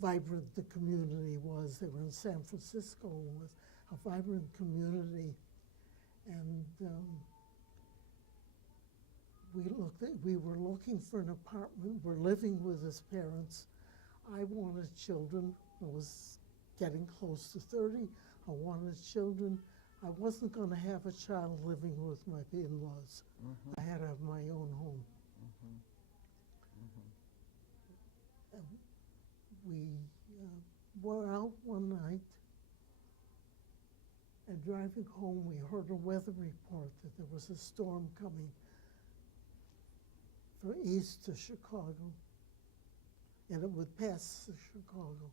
vibrant the community was. They were in San Francisco, with a vibrant community. And we were looking for an apartment. We're living with his parents. I wanted children. I was getting close to 30. I wanted children. I wasn't going to have a child living with my in-laws. I had to have my own home. And we were out one night, and driving home, we heard a weather report that there was a storm coming from east to Chicago, and it would pass Chicago.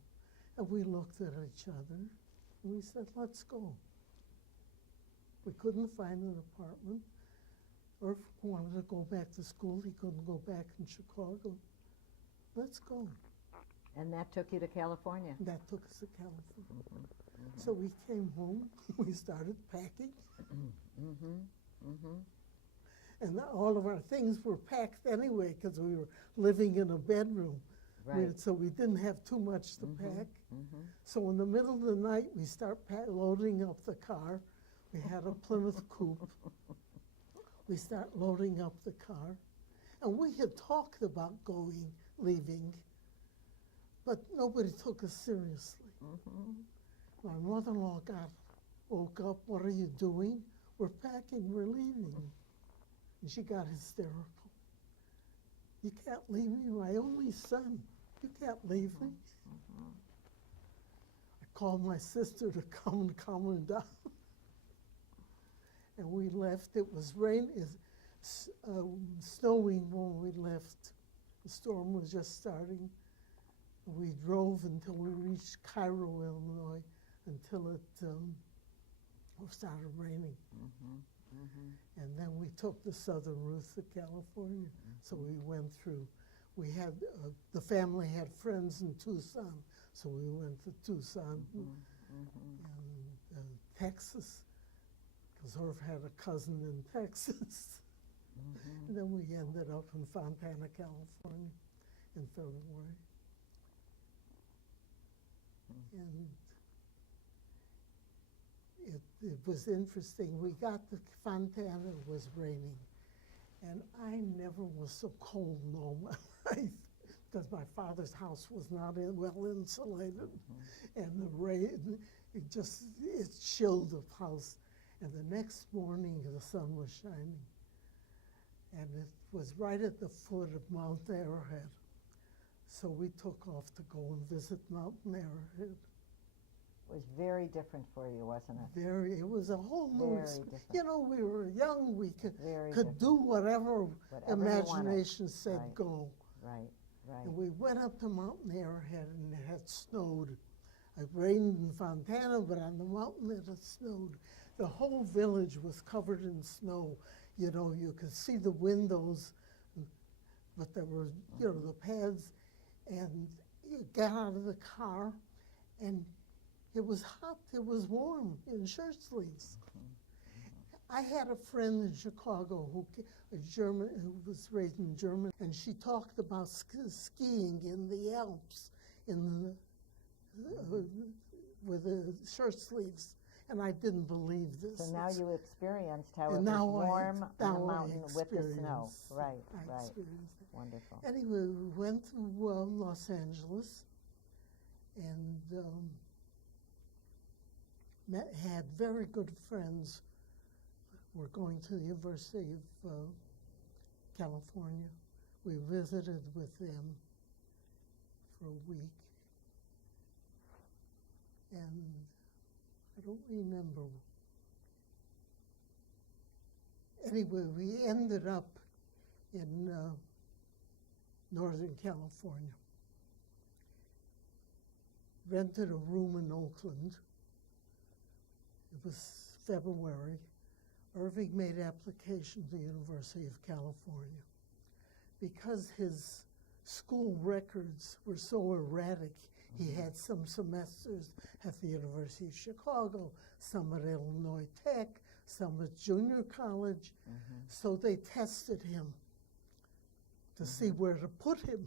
And we looked at each other, and we said, let's go. We couldn't find an apartment. Irv wanted to go back to school. He couldn't go back in Chicago. Let's go. And that took you to California? That took us to California. So we came home. We started packing. And all of our things were packed anyway because we were living in a bedroom. Right. So we didn't have too much to pack. So in the middle of the night, we start loading up the car. We had a Plymouth coupe. We start loading up the car. And we had talked about leaving, but nobody took us seriously. My mother-in-law woke up, "What are you doing?" "We're packing, we're leaving." And she got hysterical. "You can't leave me, my only son. You can't leave me." I called my sister to come and calm her down. And we left. It was snowing when we left. The storm was just starting. We drove until we reached Cairo, Illinois, until it started raining. And then we took the southern route to California. So we went through. We had, the family had friends in Tucson, so we went to Tucson and Texas, because Irv had a cousin in Texas. And then we ended up in Fontana, California in February. And it was interesting. We got to Fontana, it was raining. And I never was so cold in all my life, because my father's house was not well insulated. And the rain, it chilled the house. And the next morning, the sun was shining. And it was right at the foot of Mount Arrowhead. So we took off to go and visit Mountain Arrowhead. It was very different for you, wasn't it? It was a whole new Very experience. We were young, we could different. do whatever Whatever you imagination said Right. go. Right, right. And we went up to Mountain Arrowhead and it had snowed. It rained in Fontana, but on the mountain it had snowed. The whole village was covered in snow. You could see the windows, but there were, the paths. And you got out of the car, and it was hot, it was warm, in shirt sleeves. I had a friend in Chicago, a German, who was raised in Germany, and she talked about skiing in the Alps with the shirt sleeves, and I didn't believe this. So now you experienced how it And was now warm on the I mountain with the snow. experienced- Right, I right. experienced that. Wonderful. Anyway, we went to Los Angeles and had very good friends. We're going to the University of California. We visited with them for a week. And I don't remember. Anyway, we ended up in Northern California. Rented a room in Oakland. It was February. Irving made application to the University of California. Because his school records were so erratic, he had some semesters at the University of Chicago, some at Illinois Tech, some at junior college. So they tested him to see where to put him.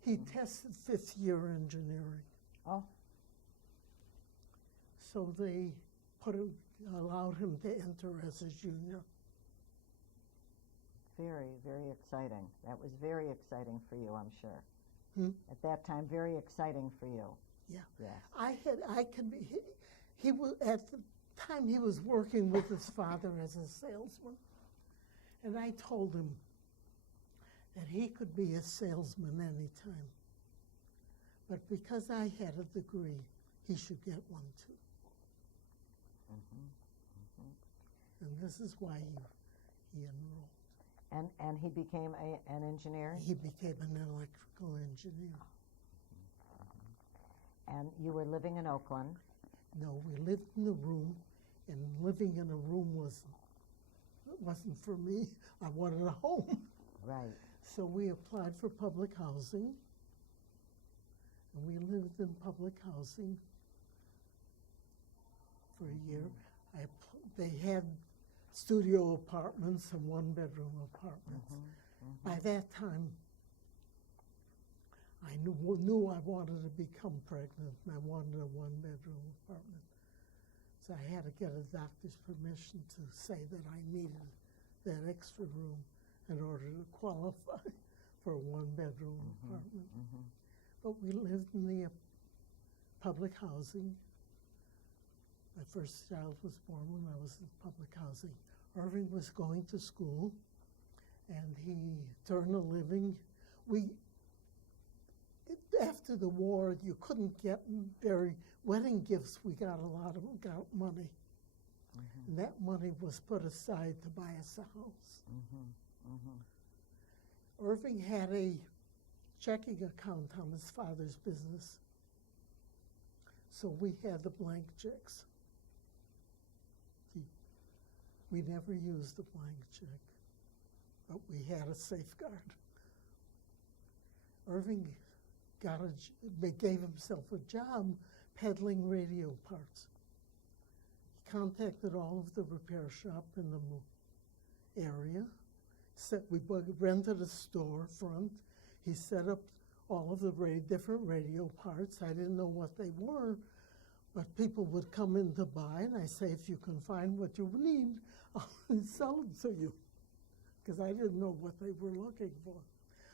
He tested fifth-year engineering. Oh, So they allowed him to enter as a junior. very, very exciting. That was very exciting for you, I'm sure. At that time, very exciting for you. Yeah. Yes. He was, at the time he was working with his father as a salesman. And I told him that he could be a salesman anytime. But because I had a degree, he should get one too. And this is why he enrolled. And he became an engineer? He became an electrical engineer. And you were living in Oakland? No, we lived in a room, and living in a room wasn't for me. I wanted a home. Right. So we applied for public housing, and we lived in public housing for a year. They had studio apartments and one-bedroom apartments. By that time, I knew I wanted to become pregnant, and I wanted a one-bedroom apartment. So I had to get a doctor's permission to say that I needed that extra room in order to qualify for a one-bedroom apartment. But we lived in the public housing. My first child was born when I was in public housing. Irving was going to school, and he earned a living. After the war, you couldn't get wedding gifts. We got a lot of money. And that money was put aside to buy us a house. Irving had a checking account on his father's business. So we had the blank checks. We never used a blank check, but we had a safeguard. Irving gave himself a job peddling radio parts. He contacted all of the repair shop in the area. We rented a store front. He set up all of the different radio parts. I didn't know what they were, but people would come in to buy, and I say, if you can find what you need, I'll sell them to you, because I didn't know what they were looking for.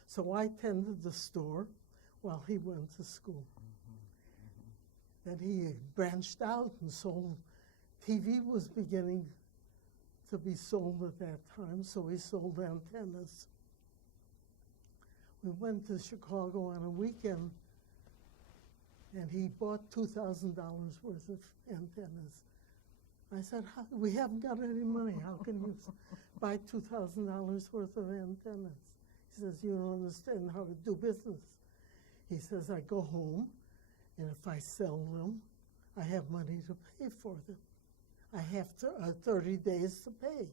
So I tended the store while he went to school. Then he branched out and sold. TV was beginning to be sold at that time, so he sold antennas. We went to Chicago on a weekend, and he bought $2,000 worth of antennas. I said, we haven't got any money. How can you buy $2,000 worth of antennas? He says, you don't understand how to do business. He says, I go home, and if I sell them, I have money to pay for them. I have 30 days to pay.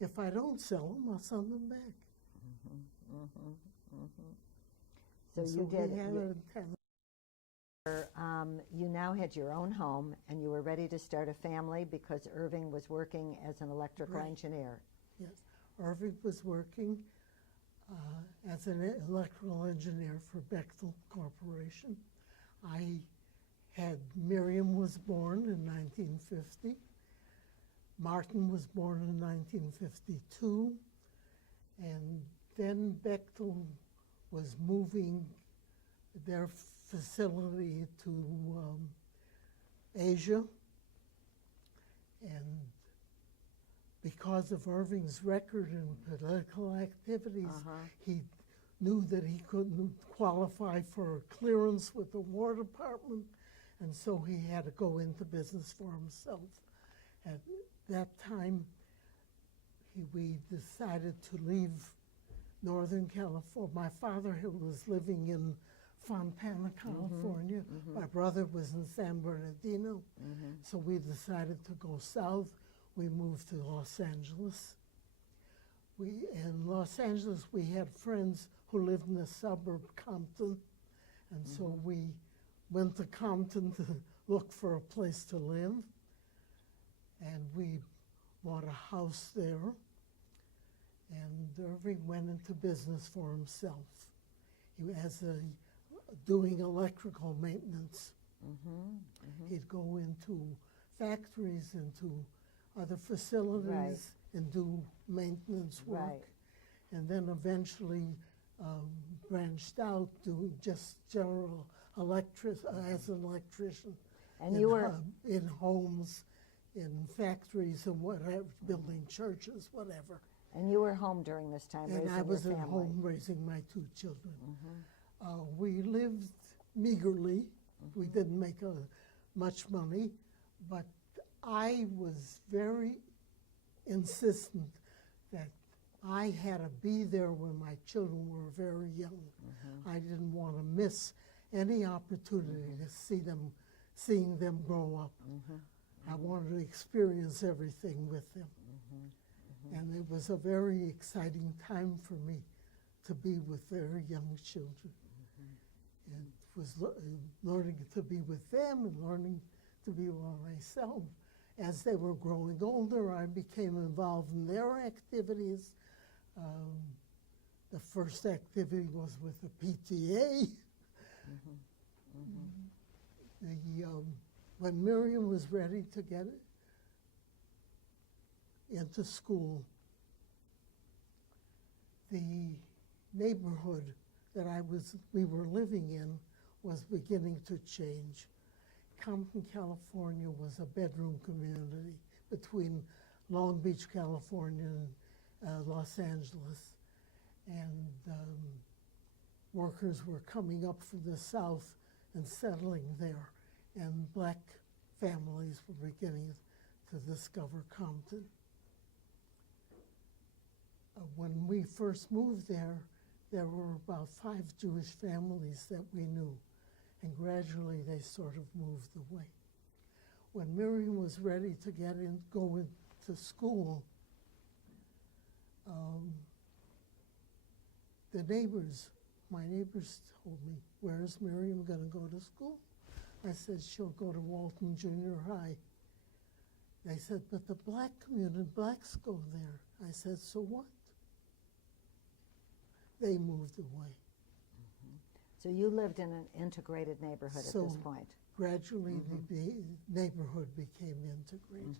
If I don't sell them, I'll send them back. So you did. We had an antenna. You now had your own home, and you were ready to start a family because Irving was working as an electrical engineer. Yes, Irving was working as an electrical engineer for Bechtel Corporation. Miriam was born in 1950. Martin was born in 1952. And then Bechtel was moving their facility to Asia. And because of Irving's record in political activities, he knew that he couldn't qualify for clearance with the War Department, and so he had to go into business for himself. At that time, we decided to leave Northern California. My father was living in Fontana, California. My brother was in San Bernardino. So we decided to go south. We moved to Los Angeles. In Los Angeles, we had friends who lived in the suburb Compton. And so we went to Compton to look for a place to live. And we bought a house there. And Irving went into business for himself. He was doing electrical maintenance. He'd go into factories, into other facilities, and do maintenance work. And then eventually branched out doing just general as an electrician. And you were in homes, in factories, and whatever, building churches, whatever. And you were home during this time raising your family. And I was at home raising my 2 children. We lived meagerly. We didn't make much money, but I was very insistent that I had to be there when my children were very young. I didn't want to miss any opportunity to seeing them grow up. I wanted to experience everything with them. And it was a very exciting time for me to be with very young children. And it was learning to be with them and learning to be with myself. As they were growing older, I became involved in their activities. The first activity was with the PTA. when Miriam was ready to get into school, the neighborhood that we were living in was beginning to change. Compton, California was a bedroom community between Long Beach, California and Los Angeles. And workers were coming up from the south and settling there. And black families were beginning to discover Compton. When we first moved there were about 5 Jewish families that we knew, and gradually they sort of moved away. When Miriam was ready to go into school, my neighbors told me, "Where's Miriam going to go to school?" I said, "She'll go to Walton Junior High." They said, "But the black community, blacks go there." I said, "So what?" They moved away. So you lived in an integrated neighborhood at this point. Gradually, the neighborhood became integrated.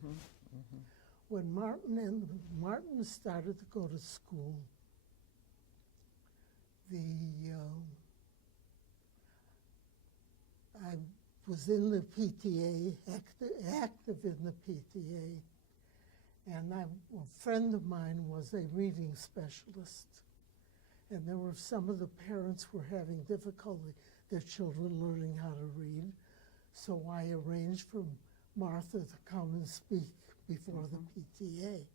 When Martin started to go to school, I was in the PTA, active in the PTA, and a friend of mine was a reading specialist. And there were some of the parents were having difficulty, their children learning how to read. So I arranged for Martha to come and speak before the PTA.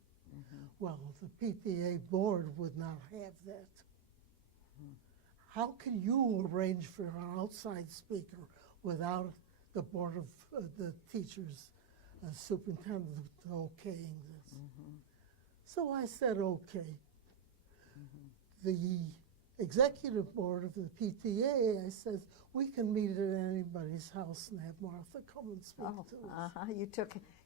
Well, the PTA board would not have that. How can you arrange for an outside speaker without the board of the teachers, superintendent okaying this? So I said, okay. The executive board of the PTA, I said, we can meet at anybody's house and have Martha come and speak to us.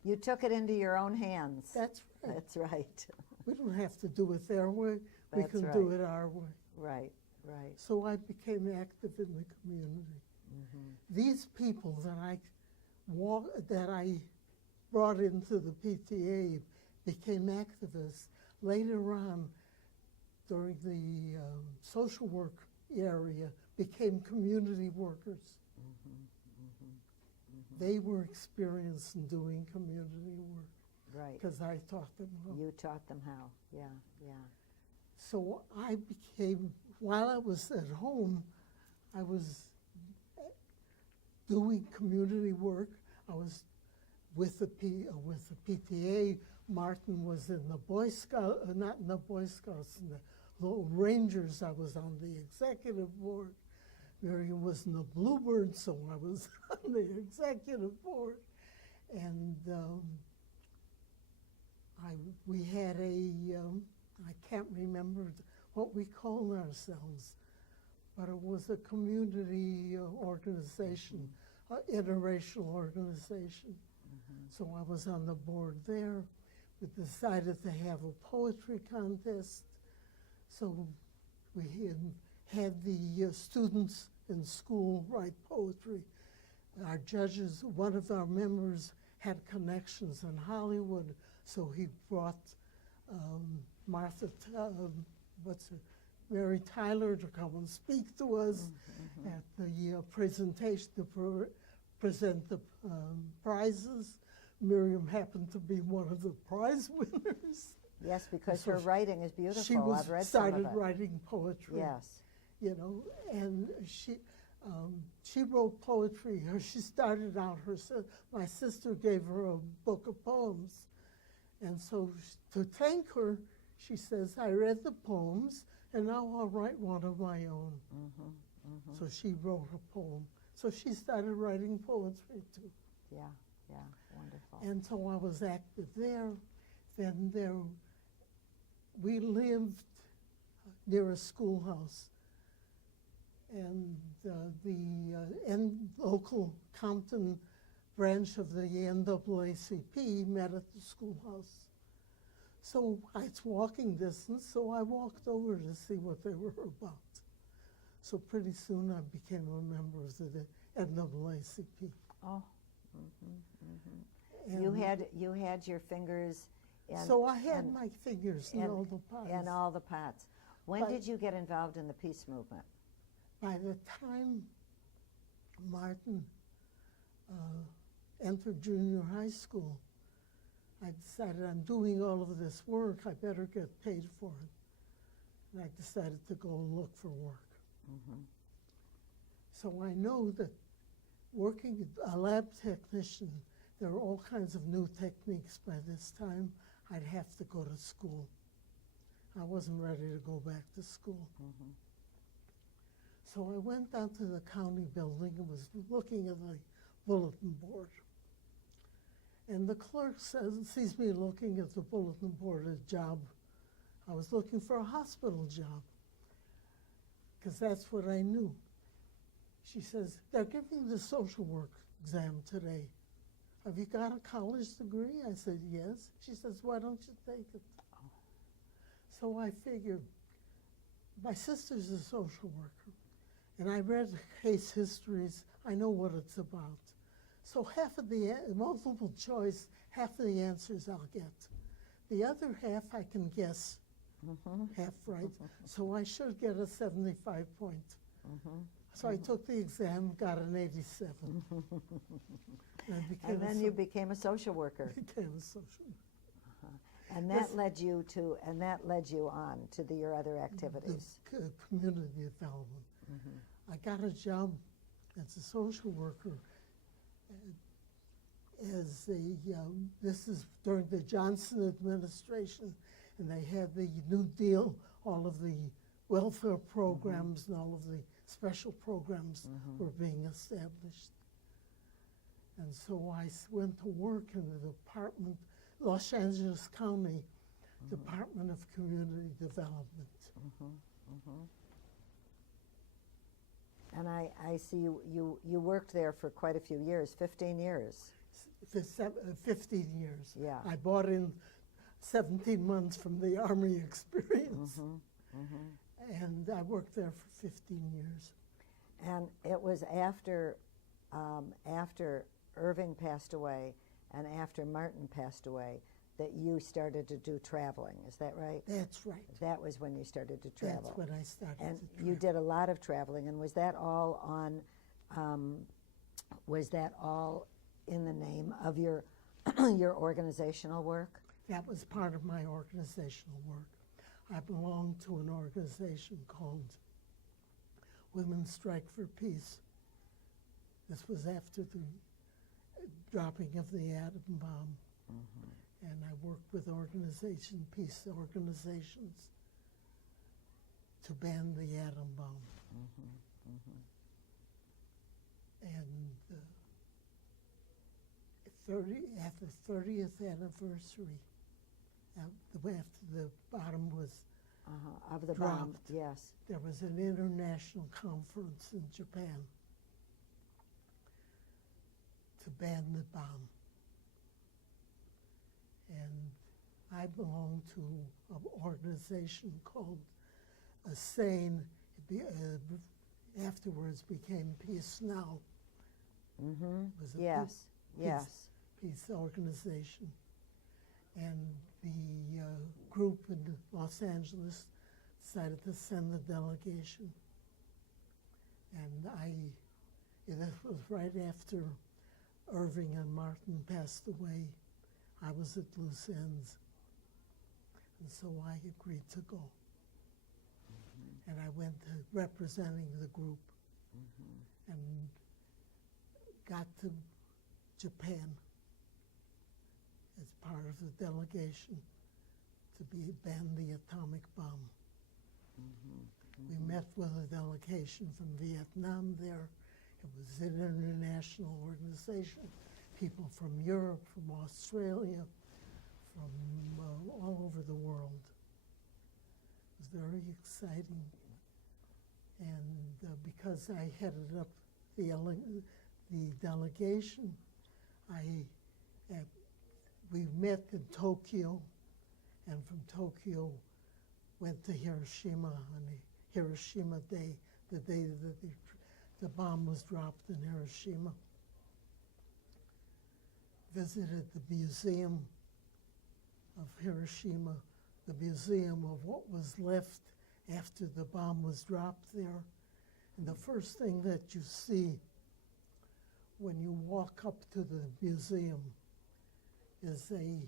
You took it into your own hands. That's right. That's right. We don't have to do it their way. We That's can right. do it our way. Right, right. So I became active in the community. These people that I brought into the PTA became activists. Later on, during the social work area, became community workers. They were experienced in doing community work. Right. Because I taught them how. You taught them how, yeah. So I became, while I was at home, I was doing community work. I was with the PTA. Martin was in the Boy Scouts, not in the Boy Scouts, in the Little Rangers. I was on the executive board. Miriam was in the Bluebirds, so I was on the executive board. And we had I can't remember what we called ourselves, but it was a community organization, interracial organization. So I was on the board there. We decided to have a poetry contest. So we had the students in school write poetry. Our judges, one of our members had connections in Hollywood, so he brought Mary Tyler to come and speak to us at the presentation to present the prizes. Miriam happened to be one of the prize winners. Yes, because So her writing is beautiful. She I've read some of started it. writing poetry. Yes. You know, and she wrote poetry. She started out my sister gave her a book of poems, and so to thank her, she says, "I read the poems, and now I'll write one of my own." So she wrote a poem. So she started writing poetry too. Yeah, wonderful. And so I was active there. Then we lived near a schoolhouse. And the local Compton branch of the NAACP met at the schoolhouse. So it's walking distance, so I walked over to see what they were about. So pretty soon I became a member of the NAACP. Oh. And You had your fingers in, so I had and- my fingers in all the pies. in all the pots. When But- did you get involved in the peace movement? By the time Martin entered junior high school, I decided I'm doing all of this work, I better get paid for it. And I decided to go and look for work. So I know that working as a lab technician, there are all kinds of new techniques by this time. I'd have to go to school. I wasn't ready to go back to school. So I went down to the county building and was looking at the bulletin board. And the clerk sees me looking at the bulletin board at a job. I was looking for a hospital job, because that's what I knew. She says, they're giving the social work exam today. Have you got a college degree? I said, yes. She says, why don't you take it? So I figured, my sister's a social worker, and I read case histories. I know what it's about. So half of the multiple choice, half of the answers I'll get. The other half I can guess, half right. So I should get a 75 point. So I took the exam, got an 87. And then you became a social worker. Became a social worker. And that led you to, on to your other activities. Community development. I got a job as a social worker as this is during the Johnson administration, and they had the New Deal, all of the welfare programs and all of the special programs were being established. And so I went to work in the department, Los Angeles County Department of Community Development. And I see you worked there for quite a few years, 15 years. For 15 years. Yeah. I bought in 17 months from the Army experience. And I worked there for 15 years. And it was after Irving passed away and after Martin passed away that you started to do traveling. Is that right? That's right. That was when you started to travel. That's when I started And to travel. you did a lot of traveling. And was that all in the name of your your organizational work? That was part of my organizational work. I belonged to an organization called Women Strike for Peace. This was after the dropping of the atom bomb. And I worked with peace organizations, to ban the atom bomb. And at the 30th anniversary, after the bottom was Of the bomb, dropped, yes. there was an international conference in Japan to ban the bomb. And I belong to an organization called SANE, afterwards became Peace Now. Was a Yes, yes. peace organization. And the group in Los Angeles decided to send a delegation. And this was right after Irving and Martin passed away. I was at loose ends. And so I agreed to go. And I went to representing the group and got to Japan as part of the delegation to ban the atomic bomb. We met with a delegation from Vietnam there. It was an international organization. People from Europe, from Australia, from all over the world. It was very exciting. And because I headed up the delegation, we met in Tokyo, and from Tokyo went to Hiroshima on Hiroshima Day, the day that the bomb was dropped in Hiroshima. Visited the museum of Hiroshima, the museum of what was left after the bomb was dropped there. And the first thing that you see when you walk up to the museum is a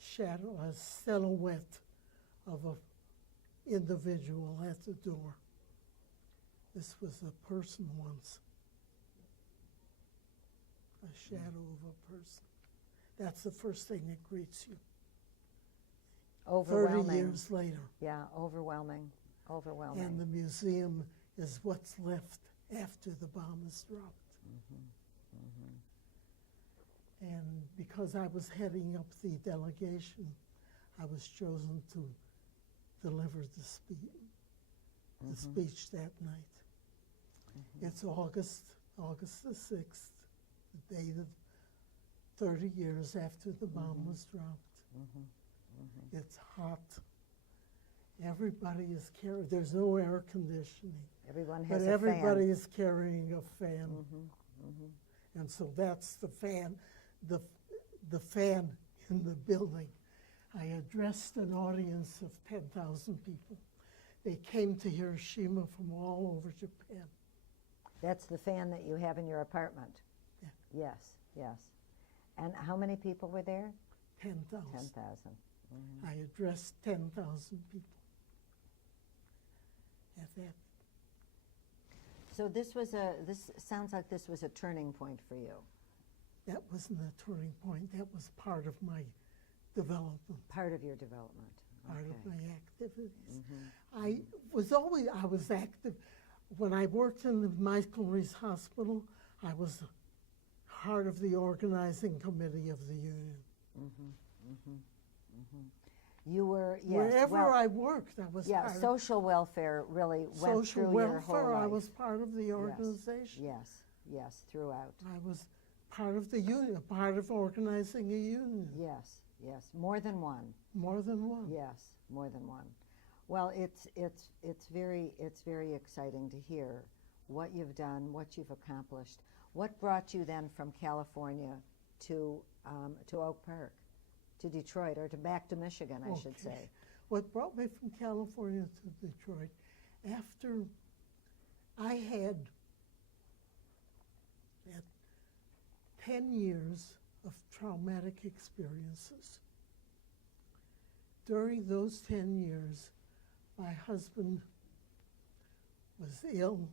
shadow, a silhouette of an individual at the door. This was a person once, a shadow of a person. That's the first thing that greets you. Overwhelming. 30 years later. Yeah, overwhelming, overwhelming. And the museum is what's left after the bomb is dropped. And because I was heading up the delegation, I was chosen to deliver the speech that night. It's August the 6th, the day of 30 years after the bomb was dropped. It's hot. Everybody is carrying, there's no air conditioning. Everyone has But a everybody fan. is carrying a fan. And so that's the fan, the fan in the building. I addressed an audience of 10,000 people. They came to Hiroshima from all over Japan. That's the fan that you have in your apartment? Yeah. Yes, yes. And how many people were there? 10,000. 10,000. I addressed 10,000 people at that. So this sounds like this was a turning point for you. That wasn't a turning point. That was part of my development, Part of your development. part Okay. of my activities. I was active. When I worked in the Michael Reese Hospital, I was part of the organizing committee of the union. You were, yes. Wherever well, I worked, I was yeah, part of social welfare really went social through your whole welfare. life. I was part of the organization. Yes, yes, throughout. I was part of the union, part of organizing a union. Yes, yes, more than one. More than one. Yes, more than one. Well, it's very exciting to hear what you've done, what you've accomplished. What brought you then from California to Oak Park, to Detroit, or back to Michigan, I should say? What brought me from California to Detroit, after I had 10 years of traumatic experiences. During those 10 years, my husband was ill,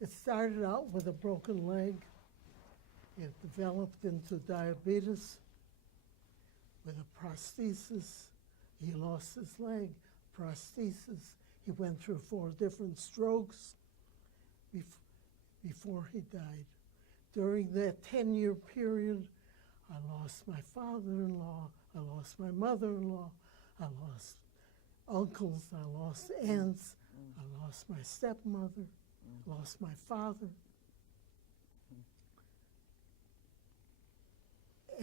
it started out with a broken leg. It developed into diabetes with a prosthesis. He lost his leg, prosthesis. He went through 4 different strokes before he died. During that 10-year period, I lost my father-in-law, I lost my mother-in-law, I lost uncles, I lost aunts, I lost my stepmother, lost my father.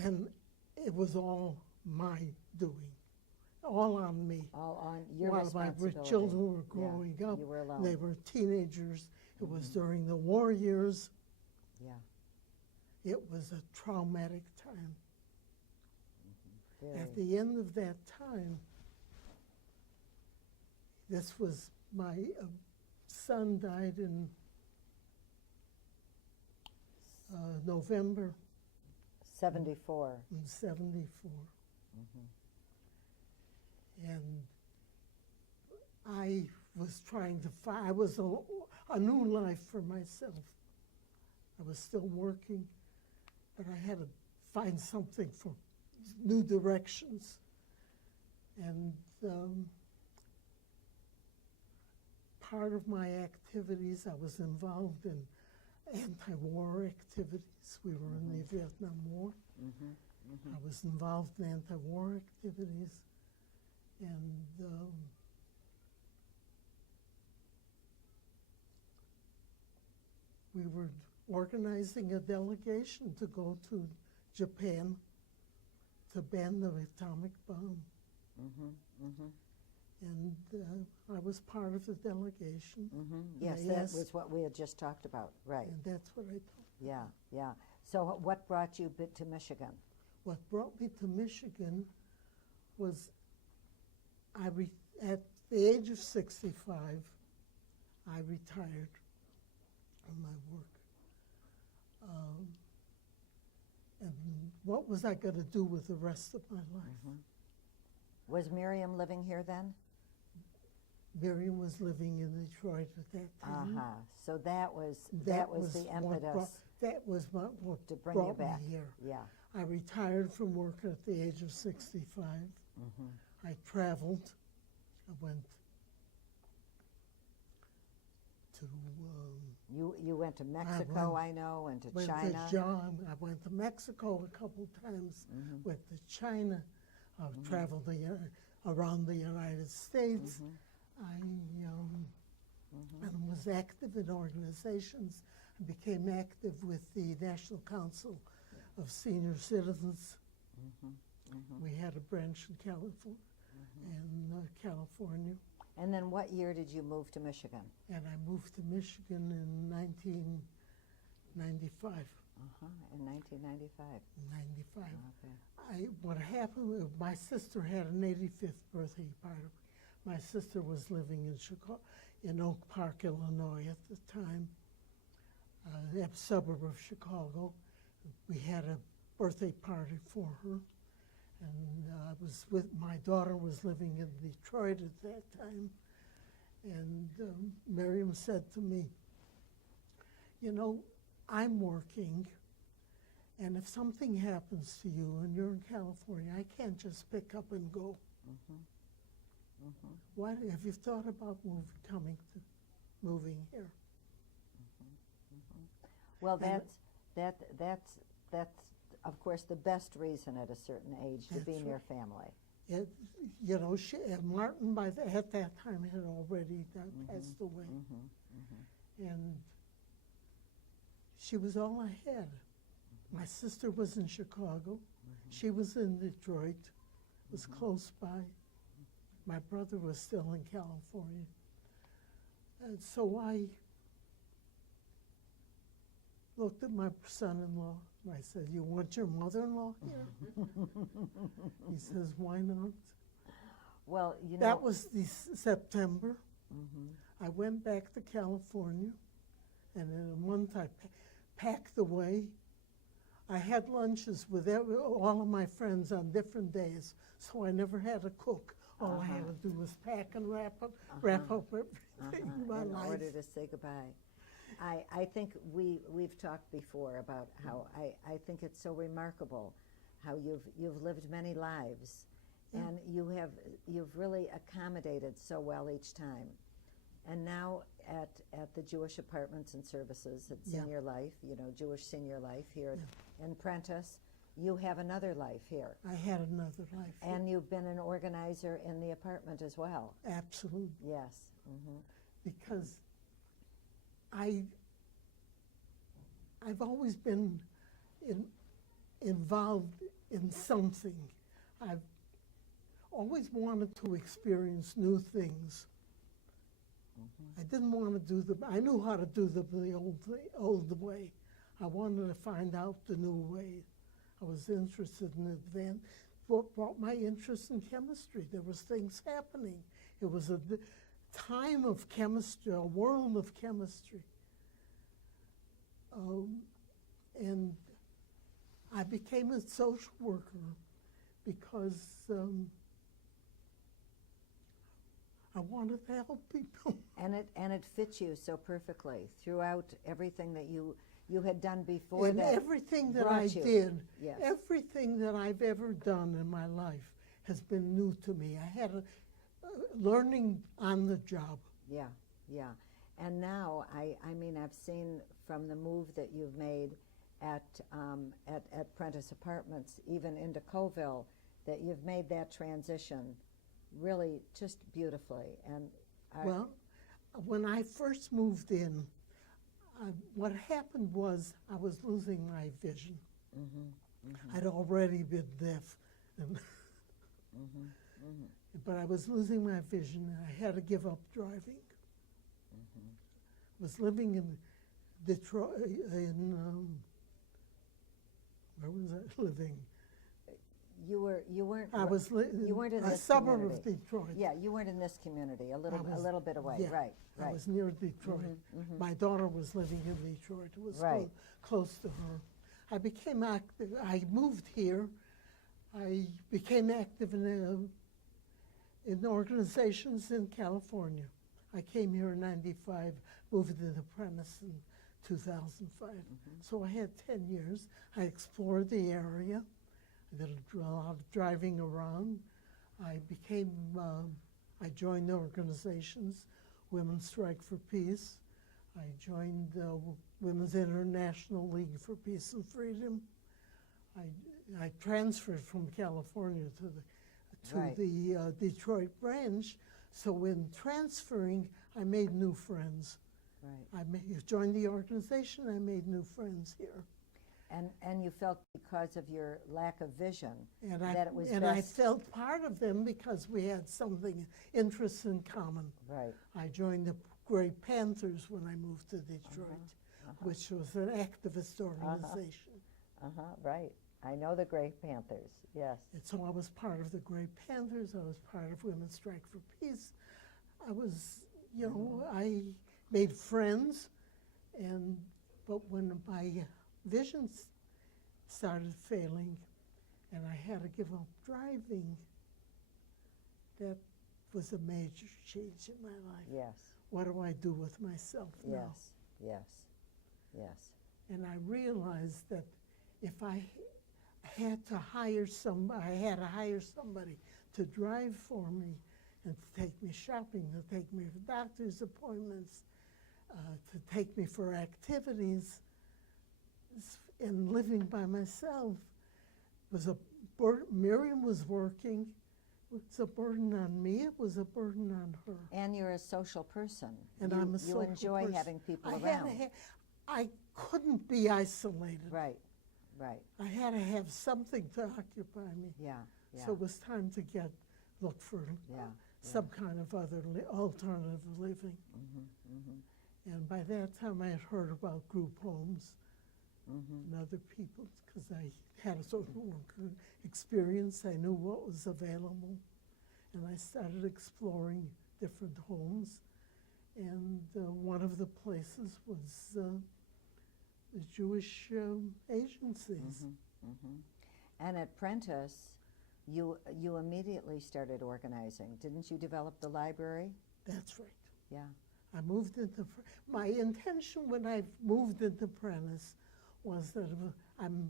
And it was all my doing, all on me. All on your While my responsibility. children were growing up, you were alone. they were teenagers. It was during the war years. Yeah. It was a traumatic time. Very. At the end of that time, this was my son died in November 74. in '74. And I was trying to find, I was a new life for myself. I was still working, but I had to find something for new directions. And part of my activities, I was involved in anti-war activities. We were in the Vietnam War. I was involved in anti-war activities. And we were organizing a delegation to go to Japan to ban the atomic bomb. And I was part of the delegation. Yes, They that asked- was what we had just talked about, right. And that's what I told. Yeah, yeah. So what brought you to Michigan? What brought me to Michigan was at the age of 65, I retired from my work. And what was I going to do with the rest of my life? Was Miriam living here then? Miriam was living in Detroit at that time. So that was the what impetus that was what to bring you brought back. me here. Yeah. I retired from work at the age of 65. I traveled. I went to You went to Mexico, I know, and to China. I went to Mexico a couple times. Went to China. I traveled around the United States. I and was active in organizations. I became active with the National Council of Senior Citizens. We had a branch in California. And then what year did you move to Michigan? And I moved to Michigan in 1995. In 1995. 95. Okay. What happened, my sister had an 85th birthday party. My sister was living in Oak Park, Illinois at the time, a suburb of Chicago. We had a birthday party for her. And my daughter was living in Detroit at that time. And Miriam said to me, you know, I'm working, and if something happens to you and you're in California, I can't just pick up and go. What have you thought about moving here? Well, that's of course the best reason at a certain age to be near family. Martin at that time had already passed away, and she was all I had. My sister was in Chicago. She was in Detroit. It was close by. My brother was still in California. And so I looked at my son-in-law and I said, you want your mother-in-law here? He says, why not? Well, you know. That was September. I went back to California, and in a month I packed away. I had lunches with all of my friends on different days, so I never had to cook. All I had to do was pack and wrap up everything in my life. In order to say goodbye. I think we've talked before about how I think it's so remarkable how you've lived many lives, and you've really accommodated so well each time. And now at the Jewish Apartments and Services at Senior Life, Jewish Senior Life here in Prentis, you have another life here. I had another life. And you've been an organizer in the apartment as well. Absolutely. Yes. Because I've always been involved in something. I've always wanted to experience new things. I didn't want to do I knew how to do the old way. I wanted to find out the new way. I was interested in advance. What brought my interest in chemistry? There was things happening. It was a time of chemistry, a world of chemistry. And I became a social worker because I wanted to help people. And it fits you so perfectly throughout everything that you had done before. And that everything that brought I you. did, Yes. everything that I've ever done in my life has been new to me. I had learning on the job. Yeah, yeah. And now, I mean, I've seen from the move that you've made at Prentis Apartments, even into Coville, that you've made that transition really just beautifully. And Well, when I first moved in, what happened was I was losing my vision. I'd already been deaf. but I was losing my vision, and I had to give up driving. I was living in Detroit, where was I living? You weren't. I was you weren't in a this suburb community. of Detroit. Yeah, you weren't in this community. A little bit away. Yeah, Right. I was near Detroit. My daughter was living in Detroit. It was Right. close to her. I became active. I moved here. I became active in organizations in California. I came here in '95, moved to Prentis in 2005. So I had 10 years. I explored the area. I did a lot of driving around. I joined organizations, Women's Strike for Peace. I joined the Women's International League for Peace and Freedom. I transferred from California to the Detroit branch. So in transferring, I made new friends. Right. I joined the organization. I made new friends here. And you felt because of your lack of vision And that it was I best. felt part of them because we had something, interests in common. Right. I joined the Gray Panthers when I moved to Detroit, which was an activist organization. Right. I know the Gray Panthers. Yes. And so I was part of the Gray Panthers. I was part of Women's Strike for Peace. I was, I made friends, but when my visions started failing and I had to give up driving, that was a major change in my life. Yes. What do I do with myself now? Yes. Yes. Yes. And I realized that if I had to hire I had to hire somebody to drive for me and to take me shopping, to take me for doctor's appointments, to take me for activities, and living by myself was a burden. Miriam was working. It was a burden on me. It was a burden on her. And you're a social person. And I'm a social You enjoy person. having people I around. I couldn't be isolated. Right. Right. I had to have something to occupy me. Yeah. Yeah. So it was time to look for some kind of other alternative living. And by that time, I had heard about group homes and other people, because I had a social worker experience. I knew what was available. And I started exploring different homes. And one of the places was the Jewish agencies. And at Prentis, you immediately started organizing. Didn't you develop the library? That's right. Yeah. I moved into, my intention when I moved into Prentis was that I'm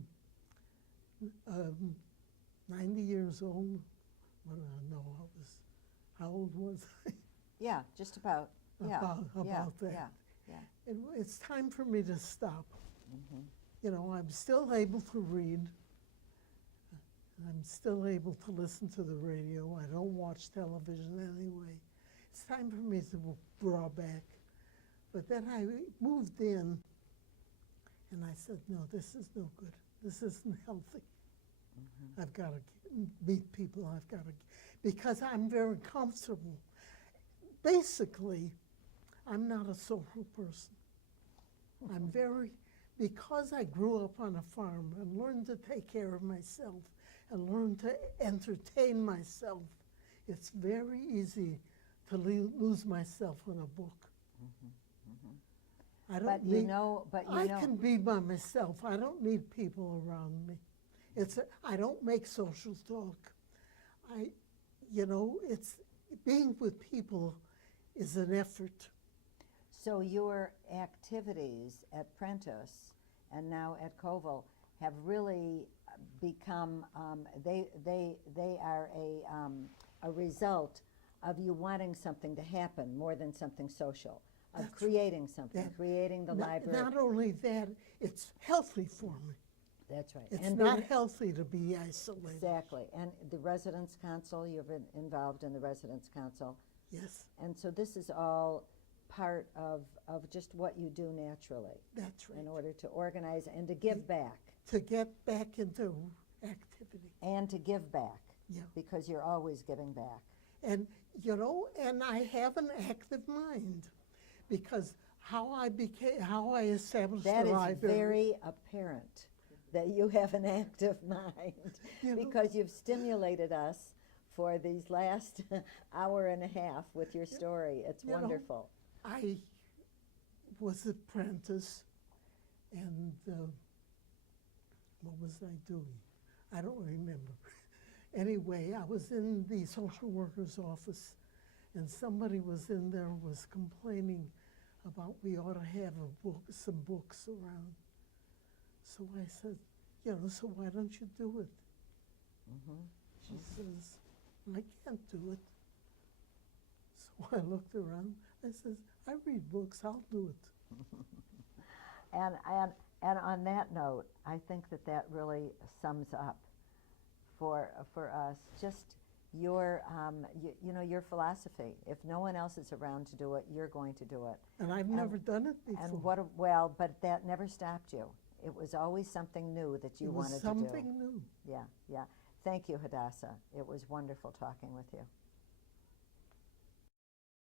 90 years old. What do I know? How old was I? Yeah, just about. Yeah. About that. Yeah. It's time for me to stop. I'm still able to read. I'm still able to listen to the radio. I don't watch television anyway. It's time for me to draw back. But then I moved in, and I said, no, this is no good. This isn't healthy. I've got to meet people. I've got to, because I'm very comfortable. Basically, I'm not a social person. I'm because I grew up on a farm and learned to take care of myself and learned to entertain myself, it's very easy to lose myself in a book. I don't I can be by myself. I don't need people around me. I don't make social talk. It's being with people is an effort. So your activities at Prentis and now at Koval have really become, they are a result of you wanting something to happen more than something social, of creating something, creating the library. Not only that, it's healthy for me. That's right. It's not healthy to be isolated. Exactly. And the Residence Council, you've been involved in the Residence Council. Yes. And so this is all part of just what you do naturally. That's right. In order to organize and to give back. To get back into activity. And to give back. Yeah. Because you're always giving back. And, you know, and I have an active mind because how I established That the is library. very apparent that you have an active mind You know, because you've stimulated us for these last hour and a half with your story. It's you know, wonderful. I was apprentice, and what was I doing? I don't remember. Anyway, I was in the social worker's office, and somebody was in there was complaining about we ought to have some books around. So I said, you know, so why don't you do it? She says, I can't do it. So I looked around. I says, I read books. I'll do it. And on that note, I think that that really sums up for us just your you know, your philosophy. If no one else is around to do it, you're going to do it. And I've never done it before. And what well, but that never stopped you. It was always something new that you wanted to do. It was something new. Yeah, yeah. Thank you, Hadassah. It was wonderful talking with you.